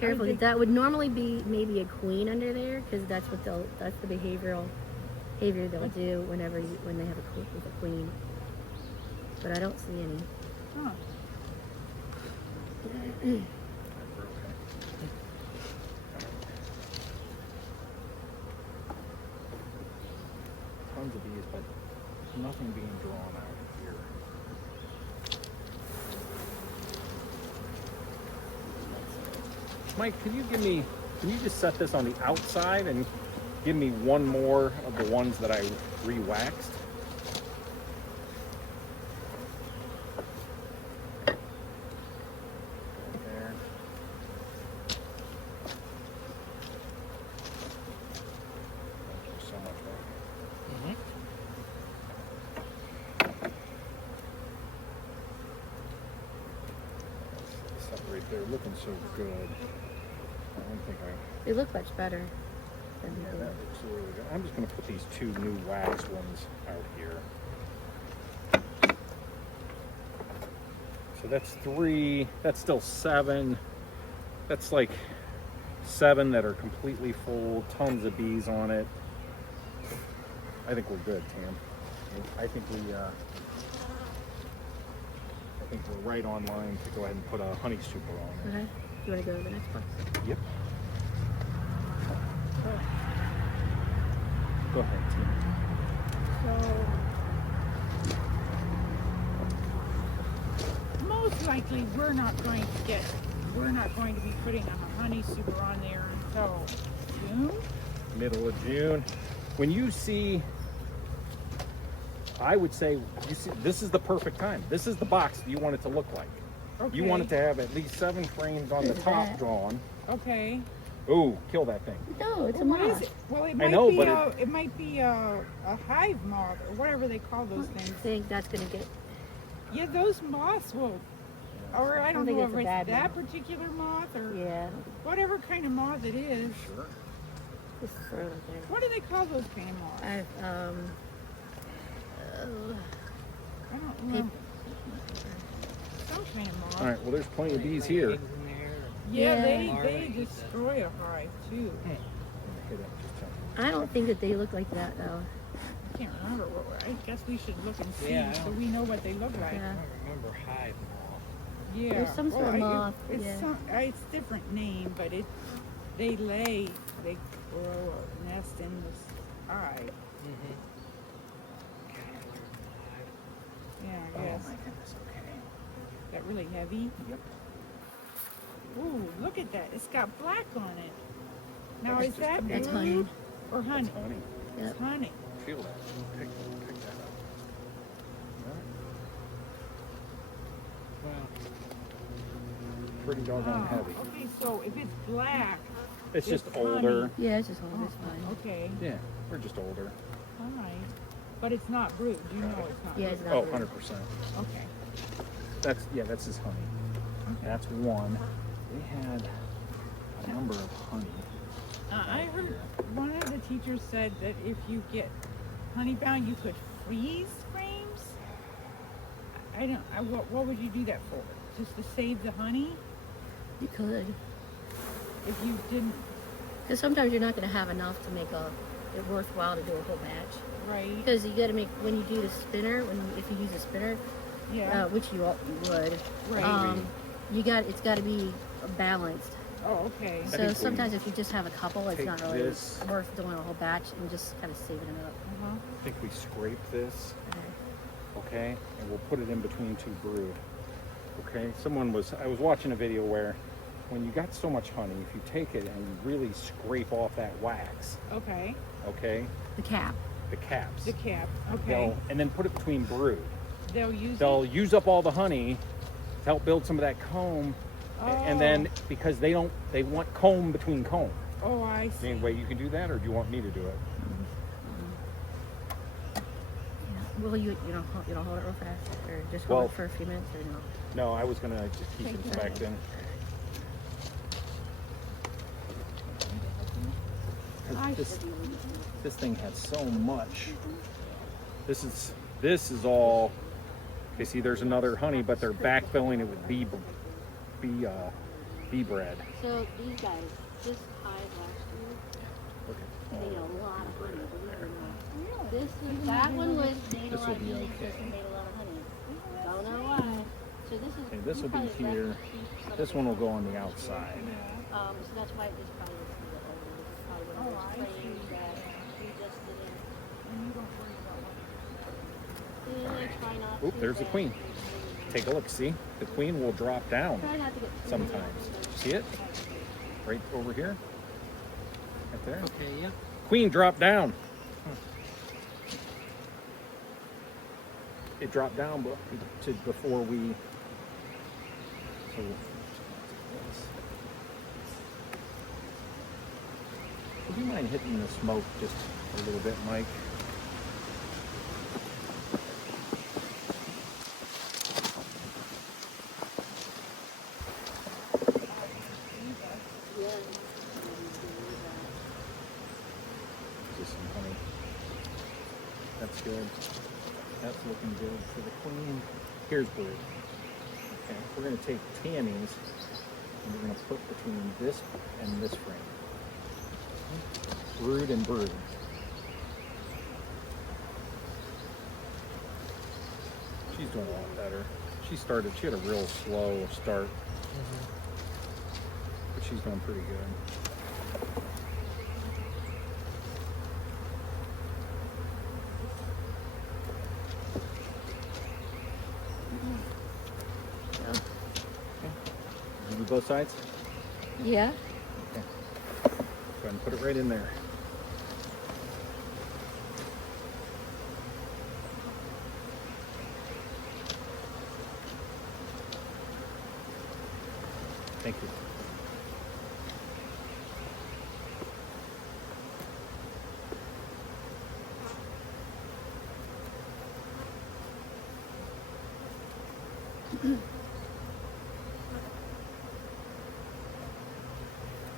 careful. they- That would normally be maybe a queen under there, because that's what that's the behavior they'll do when they have a with a queen. But I don't see any. Huh. Tons of bees, but nothing being drawn out here. Mike, can you just set this on the outside and give me one more of the ones that I re-waxed? Right there. Thank you so much, Mike. Separate there, looking so good. I don't think I. They look much better than Yeah, before. that looks really good. I'm just going to put these two new wax ones out here. So that's 3. That's still 7. That's like 7 that are completely full. Tons of bees on it. I think we're good, Tam. I think we're right on line to go ahead and put a honey super on it. Okay. You want to go to the next box? Yep. Go ahead, Tim. So likely we're not going to be putting a honey super on there until June. Middle of June. When you see, I would say, you see, this is the perfect time. This is the box you want it to look like. Okay. You want it to have at least 7 frames on the top drawn. Okay. Ooh, kill that thing. No, it's a What is moth. it? Well, it I might know, be but it might be a hive moth or whatever they call those I things. think that's gonna get. Yeah, those moths will. Or I don't think know it's if a it's bad that moth. particular moth or Yeah. whatever kind of moth it is. Sure. This is sort of there. What do they call those kind of moths? I don't remember. Some kind of moth. All right, well, there's plenty of bees here. Eggs in there, Yeah, Yeah. they destroy a hive too. Hit it, just tell me. I don't think that they look like that though. I can't remember I guess we should look and see Yeah, I so don't- we know what they look like. I Yeah. don't remember hive moth. Yeah. There's some sort of moth, It's yeah. it's different name, but they grow a nest in this hive. Yeah, I guess. Oh my goodness, okay. That really heavy? Yep. Ooh, look at that. It's got black on it. Now That's is just that That's brood honey. or honey? It's honey. Yep. It's honey. Feel that. Pick that up. All right. Well, Pretty doggone Oh, heavy. okay, so if it's black, It's just it's older. honey. Yeah, it's just all this fine. okay, Yeah, we're just older. all right. But it's not brood. You know it's not. Yeah, it's brood. not. Oh, brood. 100%. Okay. That's his honey. That's one. They had a number of honey. I heard one of the teachers said that if you get honeybound, you could freeze frames. I don't. What would you do that for? Just to save the honey? You could. If you didn't, Because sometimes you're not going to have enough to make it worthwhile to do a whole batch. right? Because you got to make, when you do the spinner, if you use a spinner, Yeah. which you would, Right. it's got to be balanced. Oh, okay. think So we sometimes if you just have a couple, it's take not really this- worth doing a whole batch and just kind of saving it up. Uh-huh. I think we scrape this, Okay. okay, and we'll put it in between 2 brood. Okay, I was watching a video where when you got so much honey, if you take it and you really scrape off that wax, Okay. okay, The cap. the caps, The cap. Okay. and then put it between brood. They'll use They'll it. use up all the honey to help build some of that comb, and then because they want comb between comb. Oh, I see. Any way you can do that, or do you want me to do it? Yeah. Well, you don't hold it real fast, or just Well- hold it for a few minutes, or no? No, I was gonna just keep inspecting. 'Cause this thing had so much. This is all. Okay, see, there's another honey, but they're backfilling it with bee bread. So these guys, this hive last year made a lot of honey. Believe it or not. That one was made a This lot will of be bees. okay. This one made a lot of honey. Don't know why. So this is. Okay, this will be probably left here. to keep some This of one it. will go on the outside. So that's why this probably was a little older. This is probably one of Oh, I those frames see. that we just didn't. And you don't worry about what. Try not Oop, to there's the get- queen. Take a look. See, the queen will drop down Try not to get too sometimes. See it? Right over here. Right there. okay, yeah. Queen dropped down. It dropped down before we. So, would you mind hitting the smoke just a little bit, Mike? Just some honey. That's good. That's looking good for the queen. Here's brood. Okay, we're going to take tannies and we're going to put between this and this frame. Brood and brood. She's doing a lot better. She had a real slow start, but she's doing pretty good. both sides? Yeah. Okay. Go ahead and put it right in there. Thank you.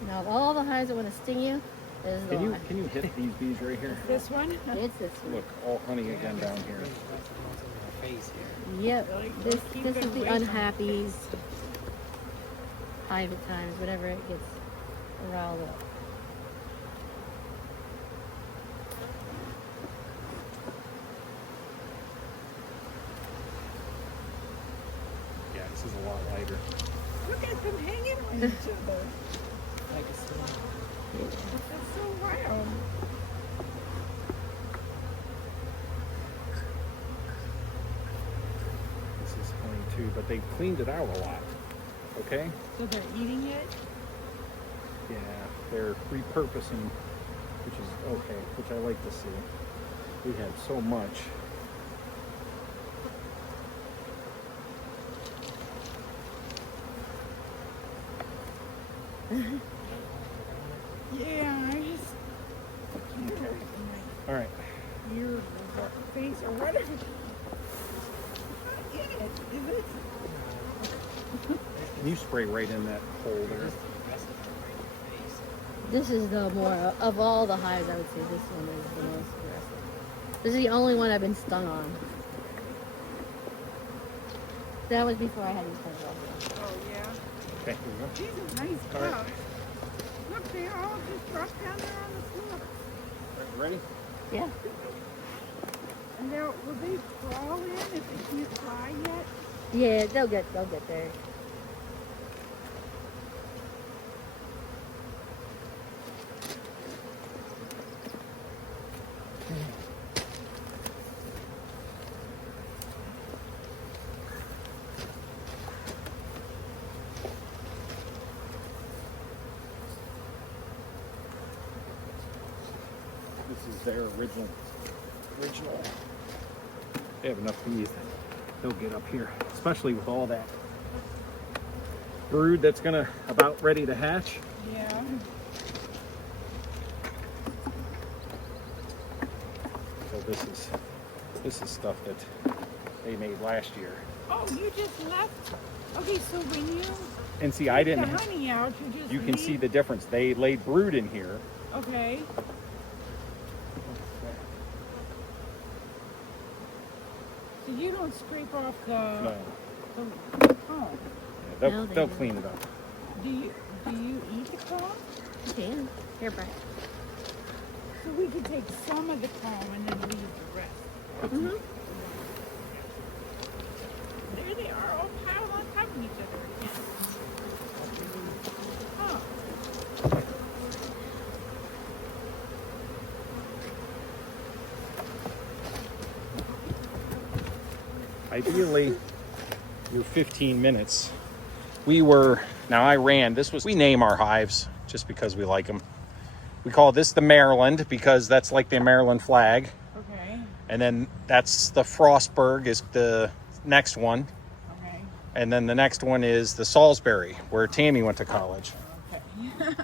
Now, of all the hives that want to sting you, this is the one. Can you hit these bees right here? This one? It's this one. Look, all honey again down here. Yep. This Keep this it is the away from unhappy hive at times, whenever it gets riled up. Yeah, this is a lot lighter. Look at them hanging on each other. Like a swing. That's so wild. This is honey too, but they cleaned it out a lot. Okay? So they're eating it? Yeah, they're repurposing, which is okay, which I like to see. We had so much. Yeah, I just can't Okay. my All right. ears or face or whatever. It's not in it, is it? Can you spray right in that hole there? This is the more of all the hives. I would say this one is the most aggressive. This is the only one I've been stung on. That was before I had these hives all here. Oh, yeah. Okay, here we go. These are nice All right. gloves. Look, they all just dropped down there on the floor. Ready? Yeah. And will they crawl in if they can't fly yet? Yeah, they'll get there. This is their original. They have enough bees that they'll get up here, especially with all that brood that's gonna about ready to hatch. Yeah. So this is stuff that they made last year. Oh, you just left? Okay, so when you And see, I take didn't. the honey out, you just You can leave? see the difference. They laid brood in here. Okay. So you don't scrape off No, the comb. they'll, No, they they'll don't. clean it up. Do you eat the comb? You can. Here, Brian. So we could take some of the comb and then leave the rest. Mm-hmm. There they are, all piled on top of each other again. Oh. Ideally, your 15 minutes. I ran, we name our hives just because we like them. We call this the Maryland because that's like the Maryland flag. Okay. And then that's the Frostburg is the next one. Okay. And then the next one is the Salisbury, where Tammy went to college. Okay.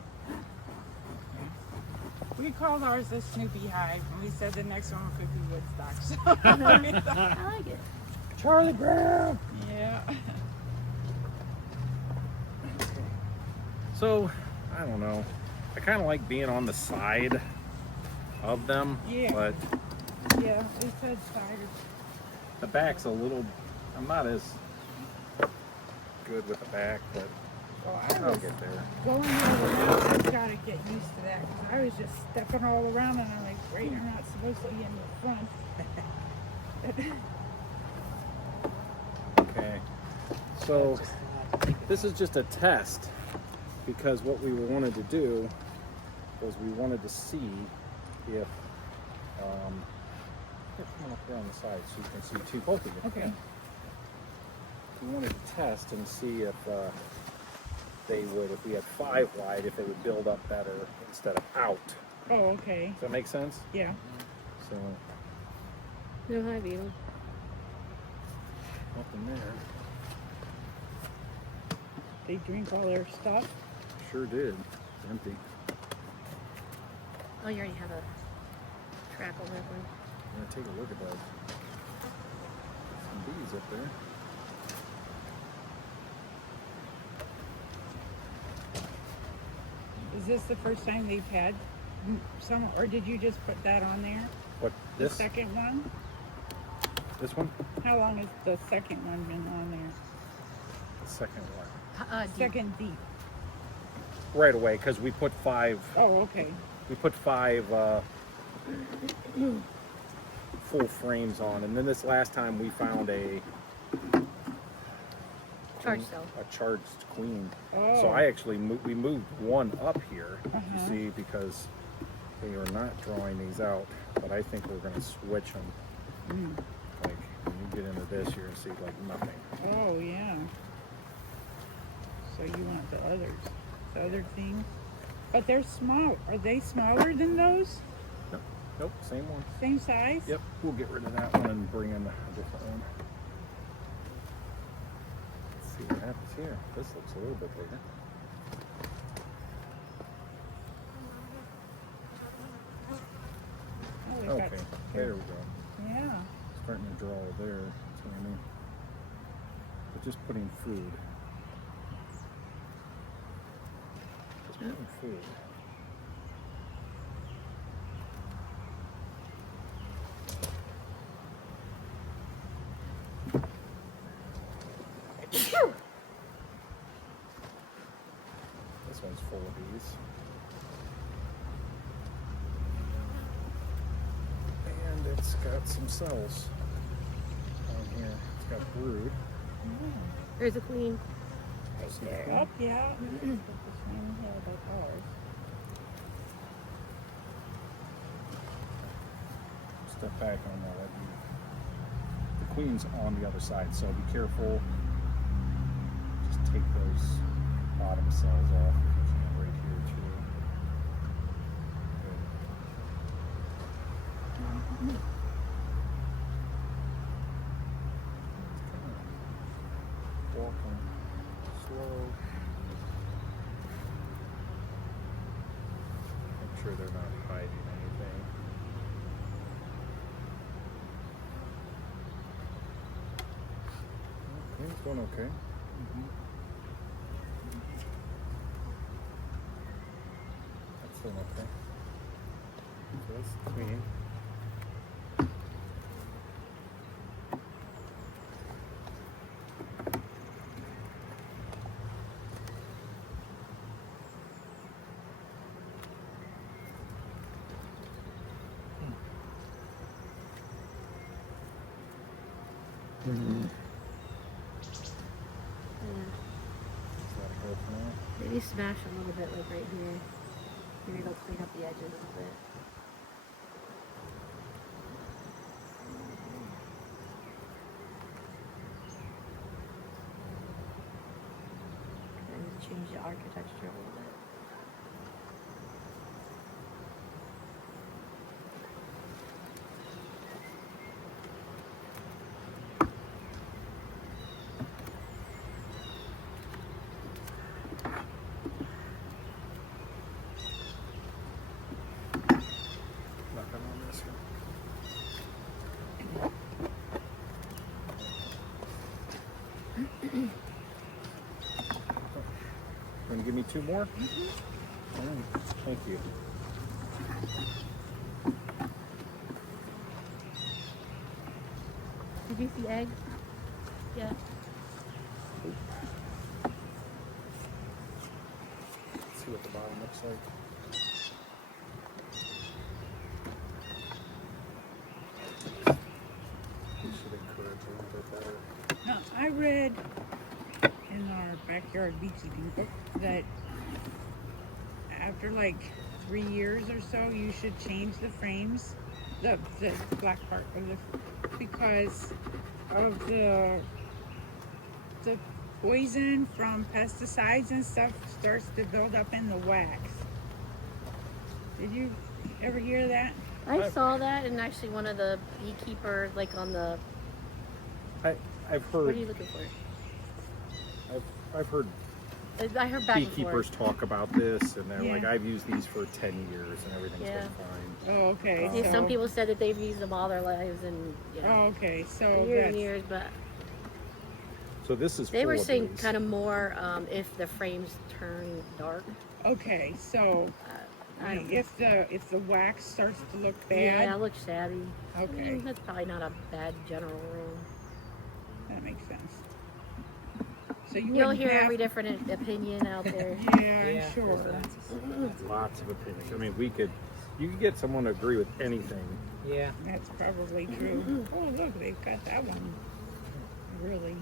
We called ours the Snoopy Hive, and we said the next one could be Woodstock. So I like it. Charlie Brown! yeah. So, I don't know. I kind of like being on the side of them, Yeah. but Yeah, they said spiders. the back's a little, I'm not as good with the back, but Well, I I'll was get there. going the other route. I've got to get used to that. 'Cause I was just stepping all around, and I'm like, great, you're not supposed to be in the front. Okay. So, this is just a test because what we wanted to do was we wanted to see if, come up here on the side so you can see two, both of you. Okay. We wanted to test and see if they would, if we had 5 wide, if they would build up better instead of out. Oh, okay. Does that make sense? Yeah. So, No hive beetle. nothing there. They drink all their stuff. Sure did. Empty. Oh, you already have a track on that one. I'm gonna take a look at that. Some bees up there. Is this the first time they've had some, or did you just put that on there? What, The this? second one? This one? How long has the second one been on there? The second one. Second deep. Right away, because we put 5. Oh, okay. We put 5 full frames on, and then this last time we found a Charge cell. a charged queen. Oh. So I actually we moved one up here, you Uh-huh. see, because we are not drawing these out, but I think we're going to switch them. Like when you get into this, you're going to see like nothing. Oh, yeah. So you want the other things? But they're small. Are they smaller than those? Nope, same one. Same size? Yep, we'll get rid of that one and bring in a different one. Let's see what happens here. This looks a little bit bigger. Oh, we got- Okay, there we go. Yeah. Starting to draw there. That's what I mean. But just putting food. Just putting food. This one's full of bees. And it's got some cells on here. It's got brood. There's a queen. See the There. queen? Up, yeah. Put the same head like ours. Step back on that. The queen's on the other side, so be careful. Just take those bottom cells off. If you can, right here too. Good. Walking slow. Make sure they're not hiding anything. Okay, it's going okay. That's doing okay. So that's clean. Maybe smash a little bit, like right here. Maybe they'll clean up the edges a little bit. And just change the architecture a little bit. Nothing on this one. Gonna give me 2 more? All right, thank you. Did you see eggs? Yeah. Let's see what the bottom looks like. We should encourage a little bit better. Now, I read in our backyard beekeeping book that after like 3 years or so, you should change the frames, the black part of the, because of the poison from pesticides and stuff starts to build up in the wax. Did you ever hear that? I saw that, and actually one of the beekeepers, like on the, I've what are heard you looking for? I've heard I heard back and beekeepers forth. talk about this, and they're Yeah. like, I've used these for 10 years, and everything's Yeah. been fine. Oh, okay. See, So, some people said that they've used them all their lives, and you know, Oh, okay. So years that's and years, but So this is they were full of saying these. kind of more if the frames turn dark. okay. So I don't know. if the wax starts to look Yeah, bad, it looks shabby. I okay, mean, that's probably not a bad general rule. that makes sense. So you You'll wouldn't hear have, every different opinion out there. Yeah, I'm Yeah, sure. there's Lots of opinions. I mean, you could get someone to agree with anything. yeah. That's probably true. Oh, look, they've got that one. Really.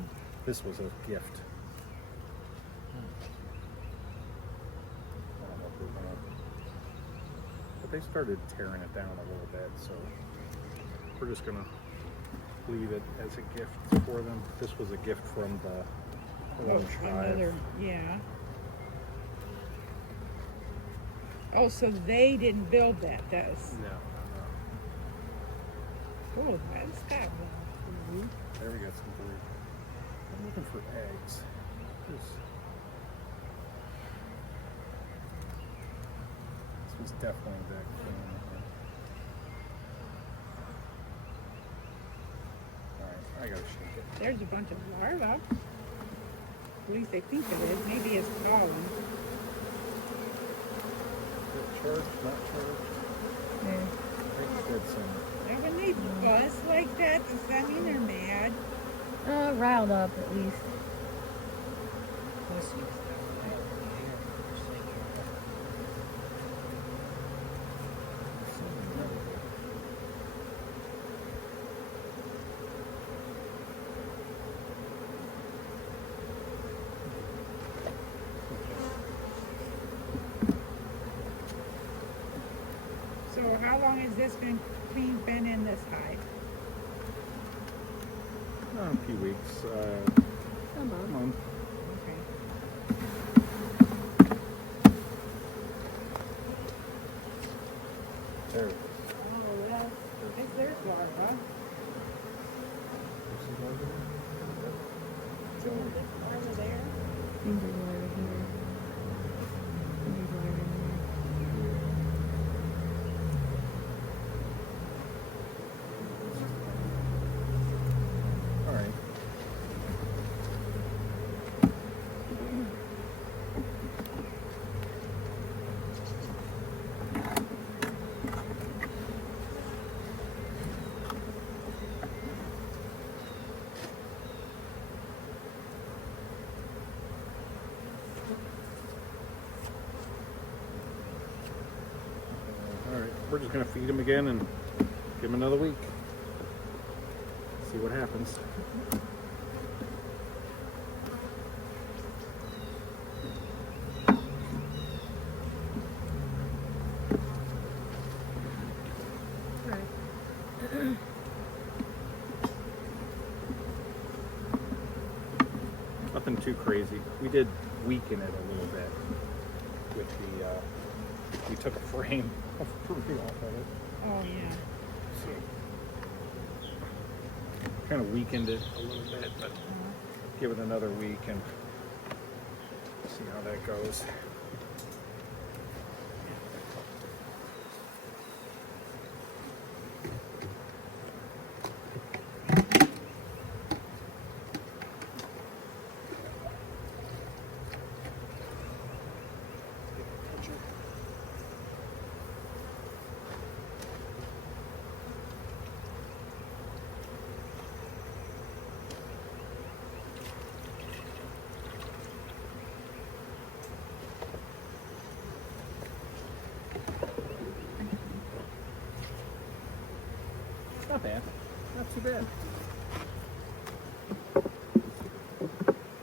This was a gift. I don't know if we're gonna- But they started tearing it down a little bit, so we're just gonna leave it as a gift for them. This was a gift from the orange hive. Another, yeah. Oh, so they didn't build that. That's No. oh, that's got one. There we got some brood. I'm looking for eggs. This was definitely that clean. Alright, I gotta shake it. There's a bunch of larvae. At least I think it is. Maybe it's pollen. Is it charged? Not charged? Yeah. I think it did some. Now when they buzz like that, does that mean they're mad? Riled up at least. Plus, you can have the air shaking. So how long has this been in this hive? A few weeks. Come A on. month. Okay. There it is. Oh, there's larvae. So there's larvae there. Think there's one over here. Think there's one over there. Alright. Alright, we're just gonna feed him again and give him another week. See what happens. Right. Nothing too crazy. We did weaken it a little bit with the, we took a frame of brood off of it. Oh yeah. So, kind of weakened it a little bit, but give it another week and see how that goes. Not bad. Not too bad.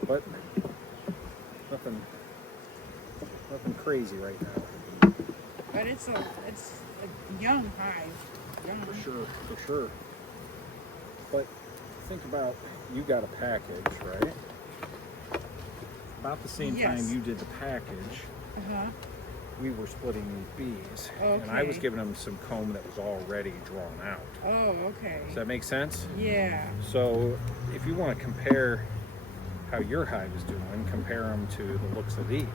But nothing crazy right now. But it's a young hive. Young. For sure. But think about, you got a package, right? about the same Yes. time you did the package, Uh-huh. we were splitting these bees. And I was Okay. giving them some comb that was already drawn out. Oh, okay. Does that make sense? Yeah. So if you want to compare how your hive is doing, compare them to the looks of these.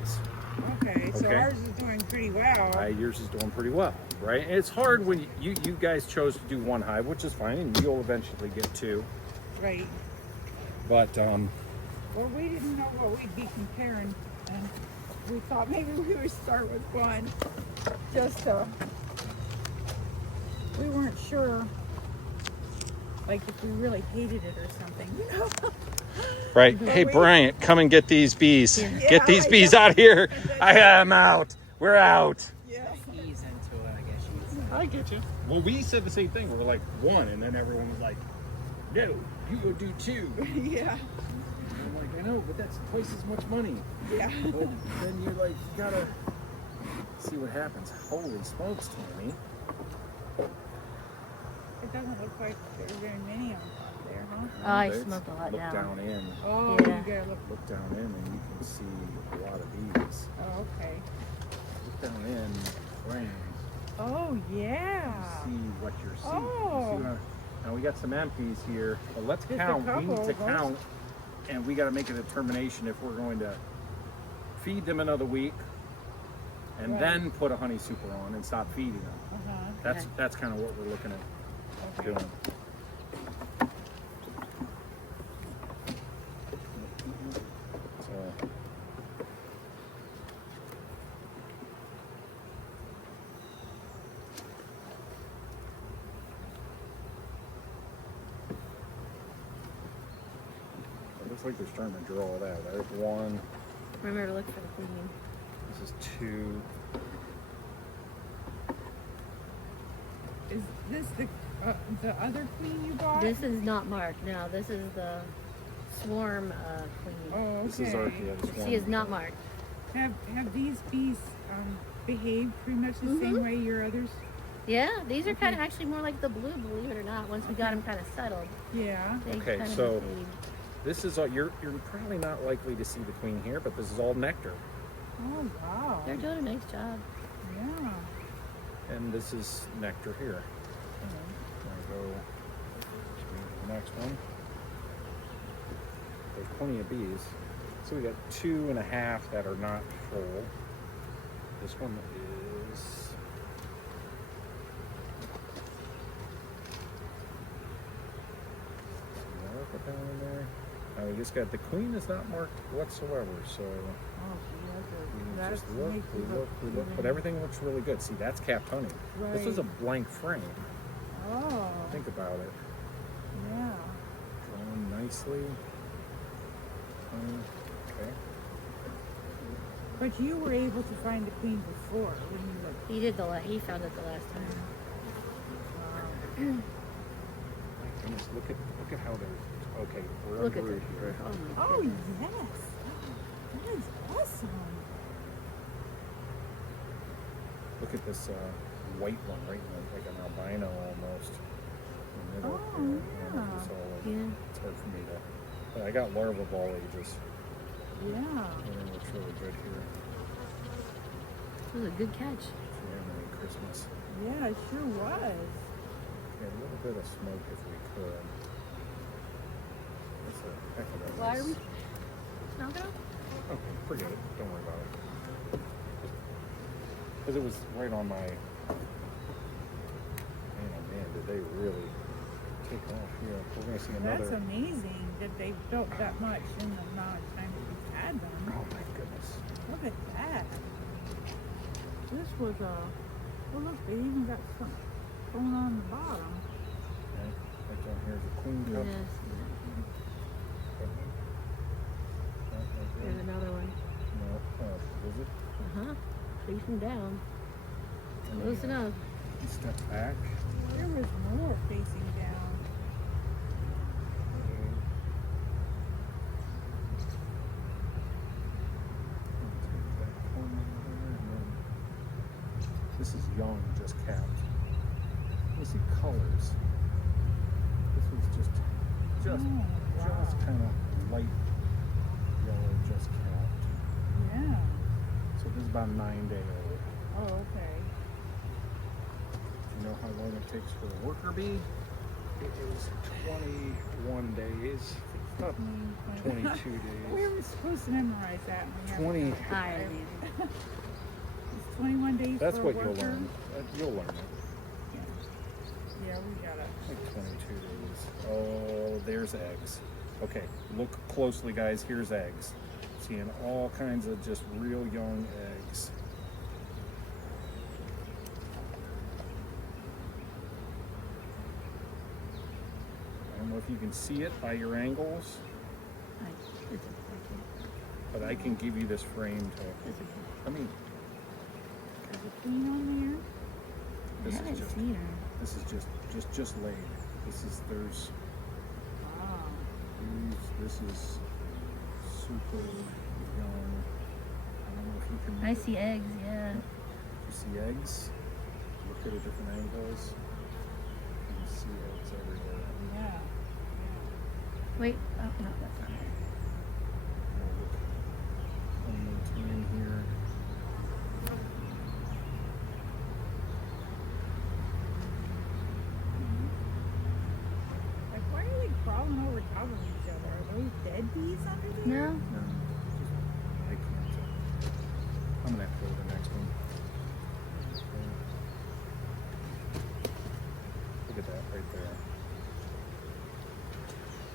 Okay. So Okay. ours is doing pretty well. Yours is doing pretty well, right? And it's hard when you guys chose to do one hive, which is fine, and you'll eventually get two. Right. But Well, we didn't know what we'd be comparing, and we thought maybe we would start with one. We weren't sure, like if we really hated it or something, you know? right. But Hey, we- Bryant, come and get these bees. Yeah, Get these I bees know. out here. I am out. We're out. Yeah. Ease into it, I guess you would say. I get you. Well, we said the same thing. We were like one, and then everyone was like, "No, you go do two." Yeah. I'm like, "I know, but that's twice as much money." Yeah. But then you're like, you gotta see what happens. Holy smokes, Tammy! It doesn't look like there's very many on top there, huh? I But smoked a lot look down. down in. Oh, Yeah. you gotta look. Look down in, and you can see a lot of bees. Oh, okay. Look down in, frames. Oh, yeah. See what you're seeing. Oh. See what now we got some empties here, but let's Just a count. We need couple to of those. count, and we got to make a determination if we're going to feed them another week, and Right. then put a honey super on and stop feeding them. Uh-huh. That's kind of what we're looking at Okay. doing. So, it looks like they're starting to draw it out. There's one. Remember to look for the queen. This is two. Is this the other queen you bought? This is not marked. No, this is the swarm queen. Oh, okay. This is our this She one. is not marked. Have these bees behaved pretty much the same way your others? Yeah, these are kind of actually more like the blue, believe it or not. Once we got them kind of settled, Yeah. they Okay, kind so- of behaved. This is all, you're probably not likely to see the queen here, but this is all nectar, Oh, wow. They're doing a nice job. Yeah. and this is nectar here. I go to the next one. There's plenty of bees. So we got 2.5 that are not full. This one is. Put down in there. Now we just got the queen is not marked whatsoever, so Oh, we that's just look, makes we it look, we look, but everything looks really good. See, that's capped honey. This is a Right. blank frame. Oh, Think about it. yeah. Drawn nicely. Okay. But you were able to find the queen before when you looked. He did he found it the last time. My goodness, look at how they're. Okay, we're Look on at brood this. here. Oh my Oh, goodness. yes. That is awesome. Look at this white one, right? Like an albino almost. In the middle Oh, here. yeah. It's, all, Yeah. it's hard for me to. But I got larvae of all ages. Yeah. And it looks really good here. This was a good catch. For Merry Christmas. Yeah, it sure was. Yeah, a little bit of smoke if we could. That's a heck of a Why are we nice- not gonna? Okay, forget it. Don't worry about it. Because it was right on my. Man, oh man, did they really take off here? We're going to see That's another. amazing that they built that much in the amount of time that we've had them. Oh my goodness. Look at that. This was well, look, they even got some going on the bottom. Okay, right down here is a queen cup. Yes. Right There's there. another one. No, is it? Uh huh. Facing down. Close Yeah. enough. You step back. There was more facing down. Okay. Take that corner there, and then this is young, just capped. You see colors. This was just Oh, wow. kind of light yellow, just capped. Yeah. So this is about 9 day old. Oh, okay. You know how long it takes for a worker bee? It is 21 days. About 22 days. We were supposed to memorize that. When we 20. have Ireland. It's 21 days That's for what a you'll worker. learn. You'll learn it. Yeah, we gotta. Like 22 days. Oh, there's eggs. Okay, look closely, guys. Here's eggs. Seeing all kinds of just real young eggs. I don't know if you can see it by your angles, but I can give you this frame to. I mean, There's a queen on this I haven't is just seen her. this is just laid. There's there. Wow. this is super young. I don't know if you can. I see eggs, yeah. You see eggs? Look at it different angles. You can see eggs everywhere. Yeah. Wait, oh no, that's not her. Now look one more time here. Like, why are they crawling over top of each other? Are those dead bees under there? No? No, I can't tell. I'm gonna have to go to the next one. Look at that right there.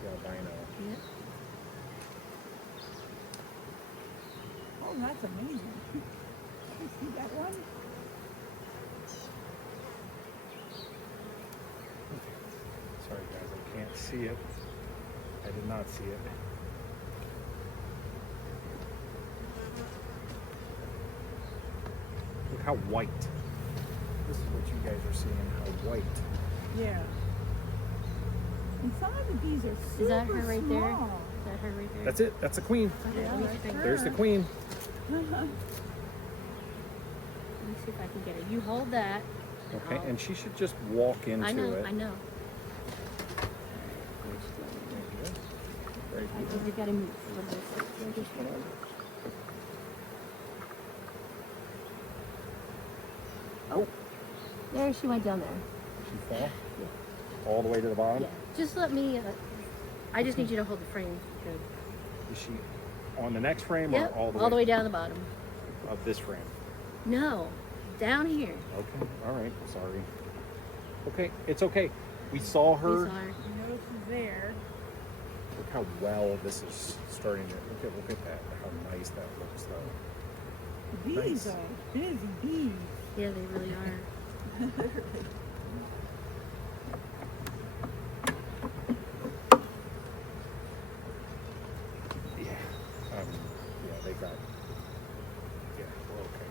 The albino. Yeah. Oh, that's amazing. You see that one? Sorry guys, I can't see it. I did not see it. Look how white. This is what you guys are seeing, how white. Yeah. And some of the bees are super Is that her right there? small. Is that her right there? That's it, that's the queen. Okay, let me see if I can- There's the queen. let me see if I can get her. You hold that. Okay, I'll- and she should just walk into I know, it. I know. Right I here. think we gotta move a little bit. Just whatever. Oh, there she went down there. She fall? All the way to the bottom? Yeah, just let me. I just need you to hold the frame. Good. Is she on the next frame Yep, or all the way down the bottom. of this frame? No, down here. Okay, all right, sorry. Okay, it's okay. We saw her. We saw her. You know she's there. Look how well this is starting to look at that. How nice that looks though. The bees Nice. are busy bees. Yeah, they really are. Yeah. Yeah, they got. Yeah, we're okay.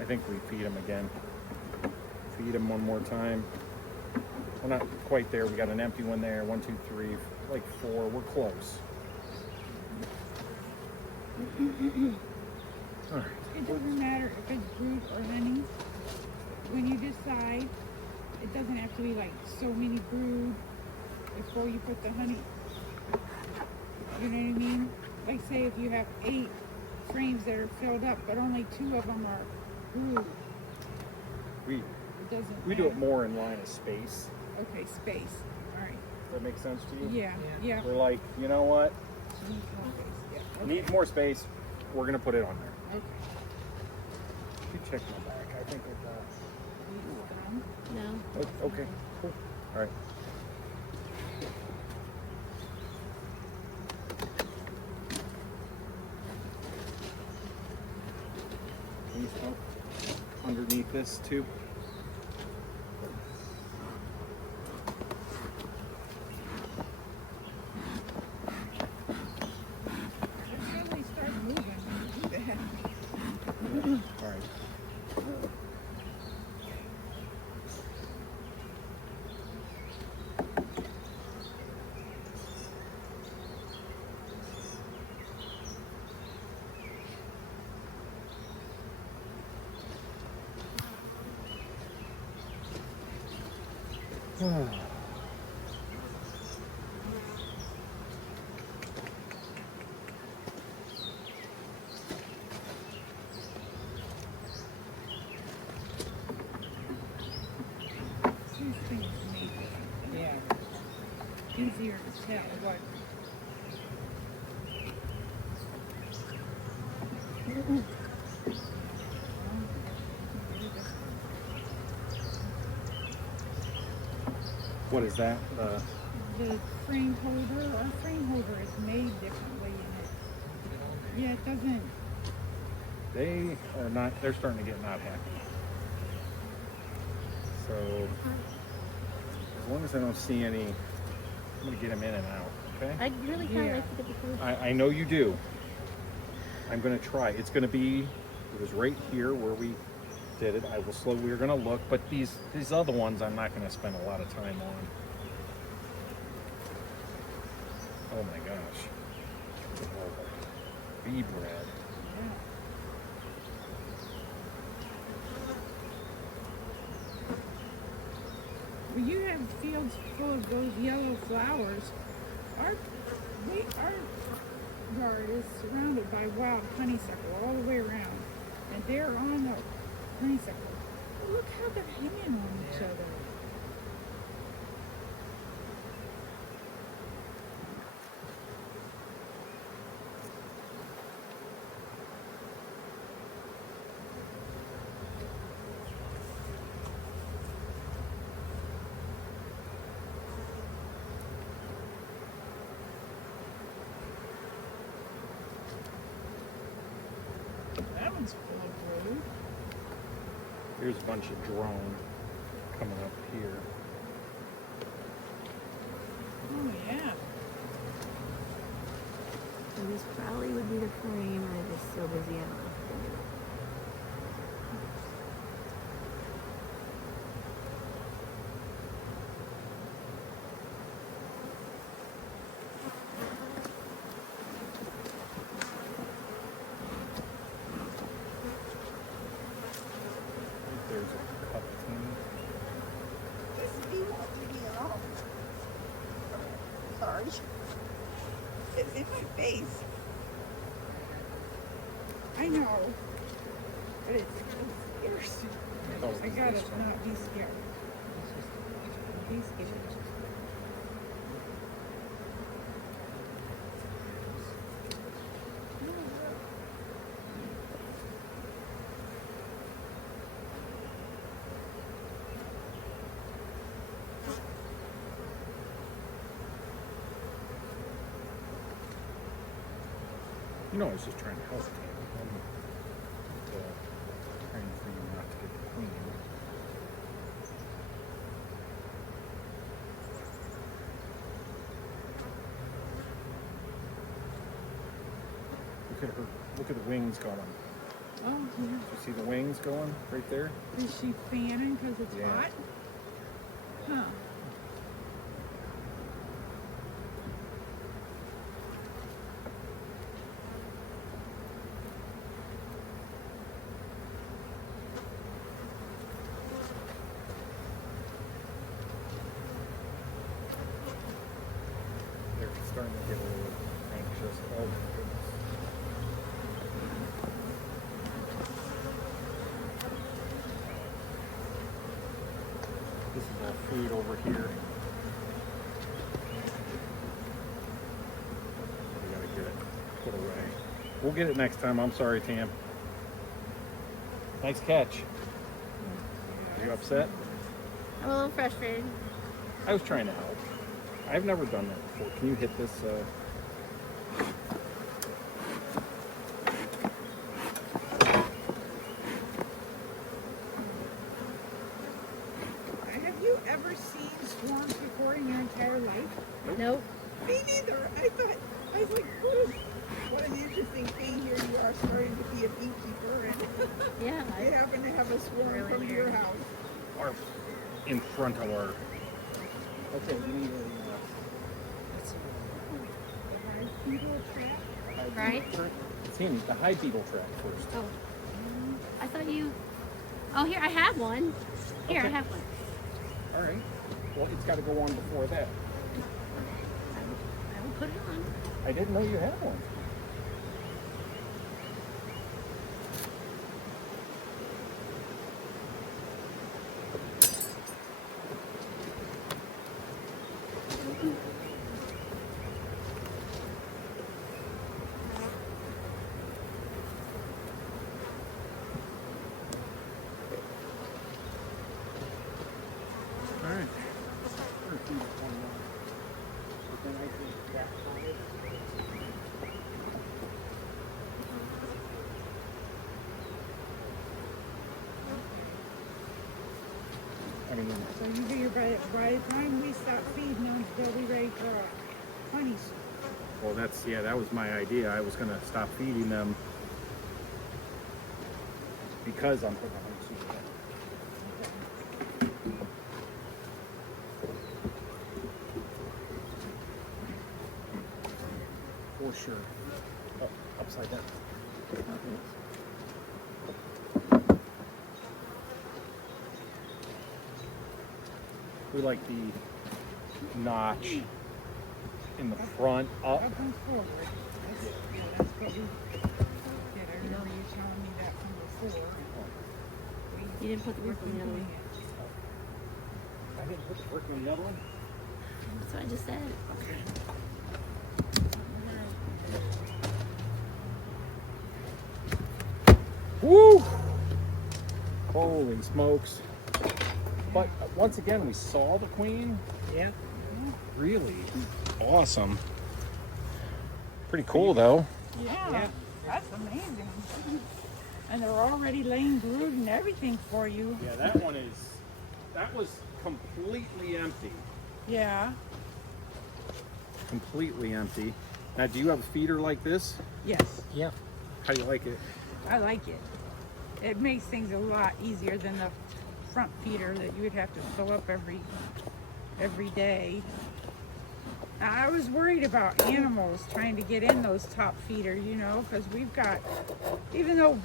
I think we feed him again. Feed him one more time. We're not quite there. We got an empty one there. 1, 2, 3, like 4. We're close. All right. It doesn't matter if it's brood or honey. When you decide, it doesn't have to be like so many brood before you put the honey. You know what I mean? Like say if you have 8 frames that are filled up, but only 2 of them are brood. We It doesn't do it matter. more in line of space. Okay, space. All right. Does that make sense to you? Yeah, yeah. We're like, you know what? Needs more space. Yeah. Okay. Needs more space. We're gonna put it on there. Okay. You check my back. I think I got. No. Oh, okay. Cool. All right. Can you smell underneath this too? They suddenly start moving when you do that. All right. These things made Yeah. easier to tell what. What is that? The frame holder, our frame holder is made differently in it. Yeah, it doesn't. They are not, they're starting to get not happy. So, as long as I don't see any, I'm going to get them in and out, okay? I really kind of Yeah. like to get the food. I know you do. I'm going to try. It's going to be, it was right here where we did it. I will slowly, we're going to look, but these other ones I'm not going to spend a lot of time on. Oh my gosh. Oh, bee bread. Yeah. When you have fields full of those yellow flowers, our yard is surrounded by wild honeysuckle all the way around, and they're on the honeysuckle. Look how they're hanging on each other. That one's full of brood. Here's a bunch of drone coming up here. Oh yeah. So this probably would be the frame. I'm just so busy. I don't know. There's a couple things. This bee won't leave me alone. Sorry. It's in my face. I know. But it's fierce. Oh, I gotta this one. not be scared. Be scared. You know, I was just trying to help you. Trying for you not to get the queen. Look at her. Look at the wings going. Oh, yeah. You see the wings going right there? Is she fanning because it's Yeah. hot? Huh. They're starting to get a little anxious. Oh my goodness. This is all food over here. We gotta get it put away. We'll get it next time. I'm sorry, Tam. Nice catch. Are you upset? I'm a little frustrated. I was trying to help. I've never done that before. Can you hit this? Have you ever seen swarms before in your entire life? Nope. Me neither. I was like, what an interesting thing. Here you are starting to be a beekeeper, and Yeah. you happen to have a swarm Really from your weird. house. Or in front of our. Okay, you need The hive beetle trap. Right? Tammy, the high beetle trap first. Oh. I thought you. Oh, here I have one. Here I Okay. have one. All right. Well, it's got to go on before that. I will put it on. I didn't know you had one. All right. I mean, So you figure by the time we stop feeding them, they'll be ready for a honey soup. well, that was my idea. I was gonna stop feeding them because I'm putting honey soup in. For sure. Oh, upside down. We like the notch in the front up. Up and forward. That's what we did. I remember you telling me that from before. You didn't put the work on the other one. I didn't put the work on the other one. That's what I just said. Woo! Holy smokes. But once again, we saw the queen. Yeah. Really awesome. Pretty cool though. Yeah, that's amazing. And they're already laying brood and everything for you. Yeah, that was completely empty. Yeah. Completely empty. Now, do you have a feeder like this? Yes, Yep. How do you like it? I like it. It makes things a lot easier than the front feeder that you would have to fill up every day. Now, I was worried about animals trying to get in those top feeders, you know, because we've got, even though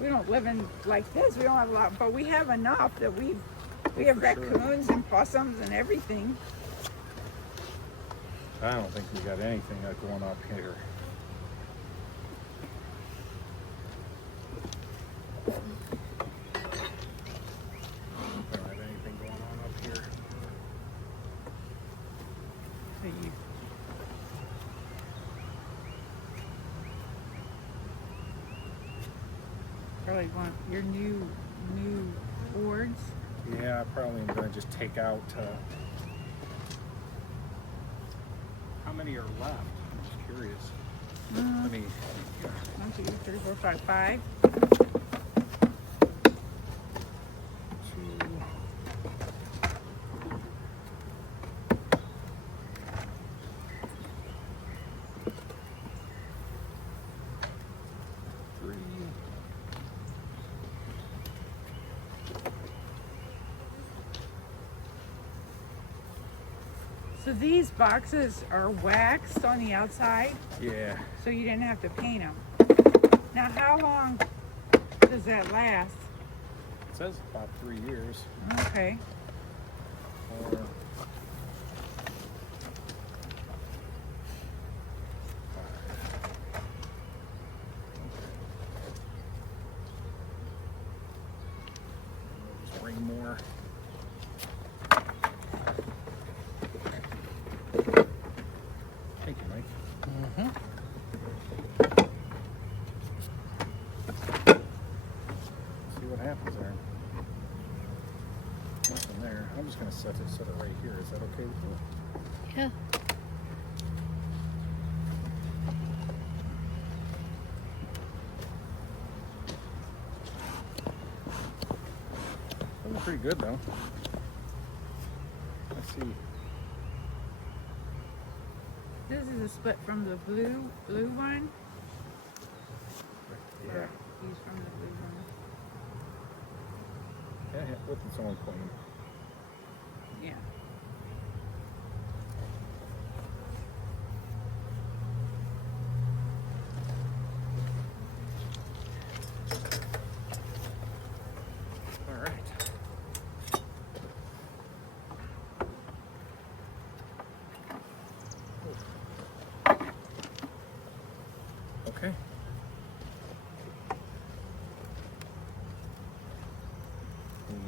we don't live in like this, we don't have a lot, but we have enough that we have For sure. raccoons and possums and everything. I don't think we got anything going up here. We don't have anything going on up here. So you probably want your new boards. Yeah, I probably am gonna just take out. How many are left? I'm just curious. Let me. 1, 2, 3, 4, 5, 5. 2. So these boxes are waxed on the outside, Yeah. so you didn't have to paint them. Now, how long does that last? It says about 3 years. Okay. Or just bring more. Thank you, Mike. See what happens there. Nothing there. I'm just gonna set it right here. Is that okay with you? Yeah. Looking pretty good though. Let's see. This is a split from the blue one. Yeah. Or he's from the blue one. Yeah, with its own queen. Yeah. All right.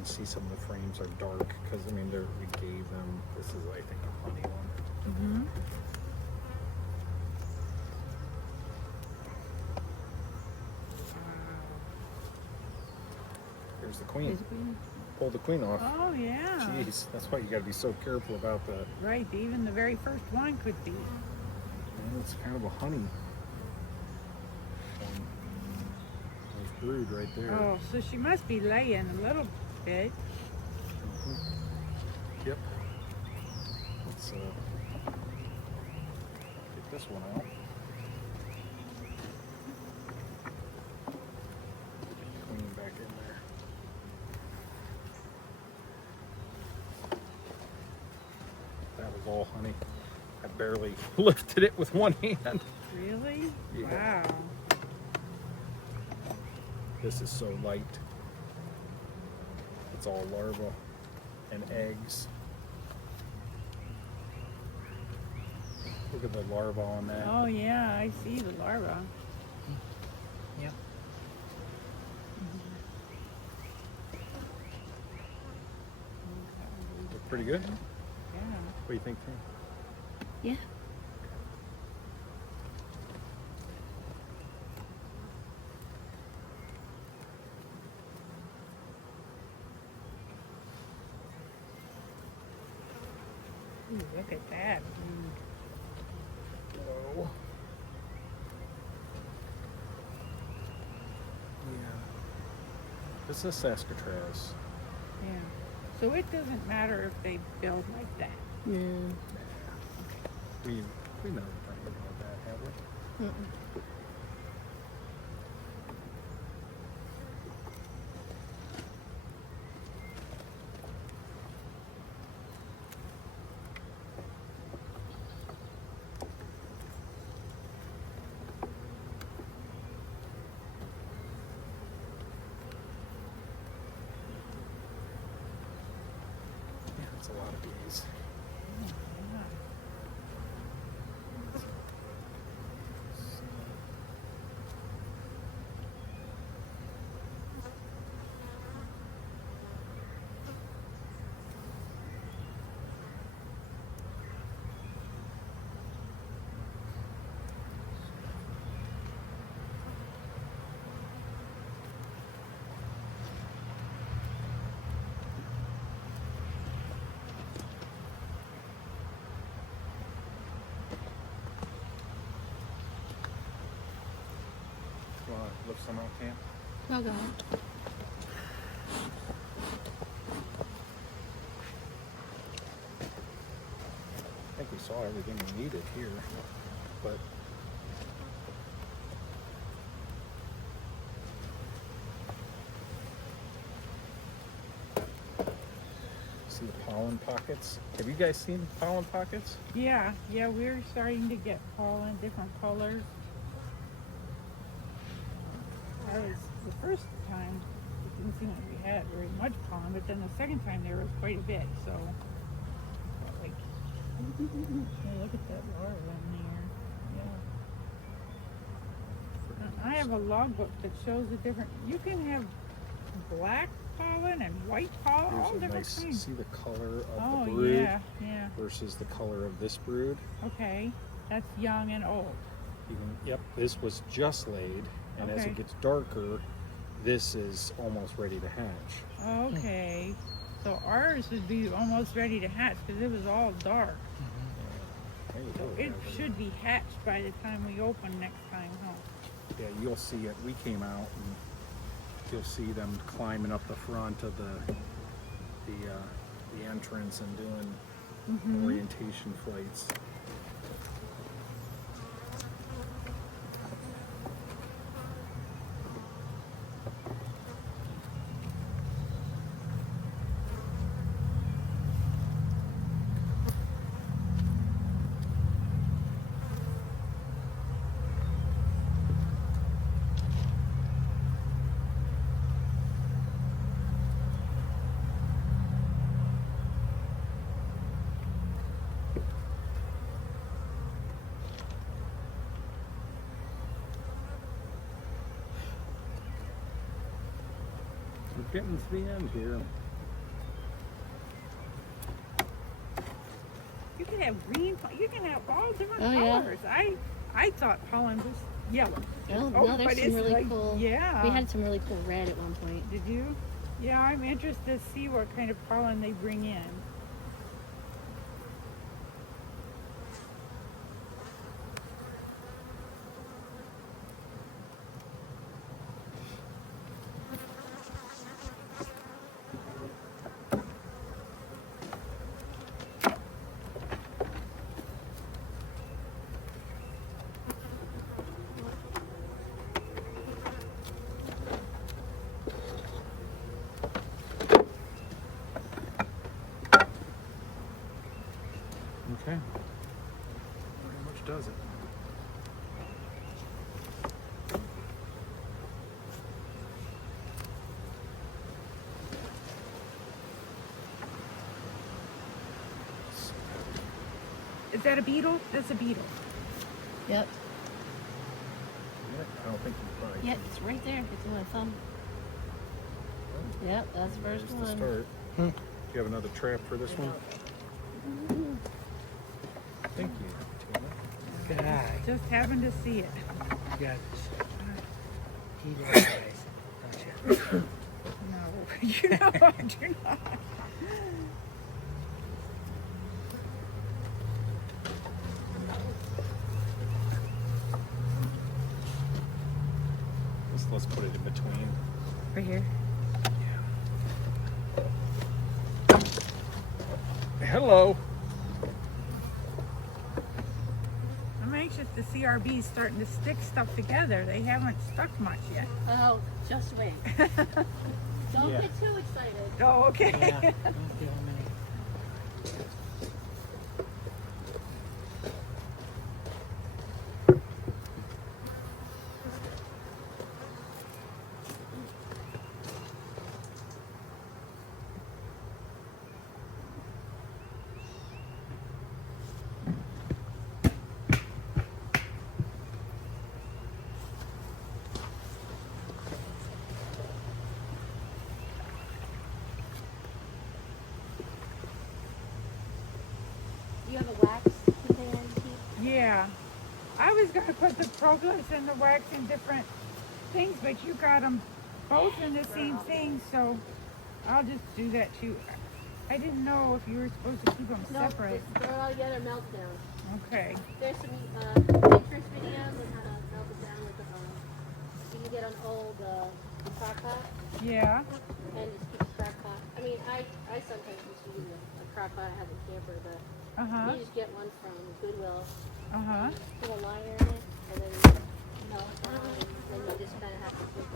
see some of the frames are dark because I mean we gave them. This is I think a honey one. Mm-hmm. Here's the queen. Is it green? Pull the queen off. Oh yeah. Jeez, that's why you got to be so careful about the. Right. Even the very first one could be. Man, it's kind of a honey. Nice brood right there. Oh, so she must be laying a little bit. Yep. Let's get this one out. Queen back in there. That was all honey. I barely lifted it with one hand. Really? Yeah. Wow. This is so light. It's all larvae and eggs. Look at the larva on that. Oh yeah, I see the larva. Yep. Look pretty good. Yeah. What do you think, Tim? Yeah. Ooh, look at that. Oh. Yeah. This is Saskatraz. Yeah. So it doesn't matter if they build like that. Yeah. We never talked about that, have we? Mm-mm. Yeah, it's a lot of bees. You want to lift some out, Cam? I'll go ahead. I think we saw everything we needed here, but see the pollen pockets. Have you guys seen pollen pockets? Yeah, yeah, we're starting to get pollen, different colors. That was the first time, it didn't seem like we had very much pollen, but then the second time there was quite a bit, so. Like, yeah, look at that larva in there. Yeah. I have a logbook that shows the different, you can have black pollen and white pollen, all Here's a different nice, kinds. see the color of Oh, the brood yeah, yeah. versus the color of this brood. Okay, that's young and old. Yep, this was just laid, and as Okay. it gets darker, this is almost ready to hatch. Okay, so ours would be almost ready to hatch because it was all dark. There you So go. it should be hatched by the time we open next time, huh? Yeah, you'll see it. We came out and you'll see them climbing up the front of the entrance and doing orientation flights. We're getting to the end here. You can have green, you can have all different Oh, yeah. colors. I thought pollen was yellow. Oh, Oh, no, there's but some it's really like- cool. yeah. We had some really cool red at one point. Did you? Yeah, I'm interested to see what kind of pollen they bring in. Okay. Very much does it. Is that a beetle? That's a beetle. Yep. I don't think you probably. Yep, it's right there. It's in my thumb. Yep, that's the first There's the one. start. Do you have another trap for this one? Thank you, Tina. Good eye. Just happened to see it. You got this. Evil eyes, don't you? No, you know I do not. Let's put it in between. Right here. Hello. I'm anxious to see our bees starting to stick stuff together. They haven't stuck much yet. Oh, just wait. Don't Yeah. get too excited. Oh, okay. Yeah, don't give them any. You have a wax container you keep? Yeah. I was going to put the propolis and the wax in different things, but you got them both in the same thing, so I'll just do that too. I didn't know if you were supposed to keep them No, separate. just throw it all together, melt it down. Okay. There's some interest videos on how to melt it down with you can get an old crock pot Yeah. and just keep the crock pot. I mean, I sometimes used to use a crock pot. I have a camper, but Uh-huh. you just get one from Goodwill. Uh-huh. Put a liner in it, and then you melt it down, and then you just kind of have to keep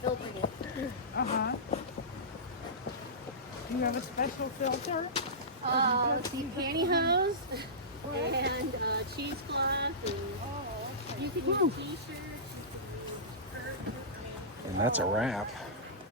filtering it. Uh-huh. Do you have a special filter? Let's see, pantyhose and cheesecloth, and you can use t-shirts, you can use curtains. And that's a wrap.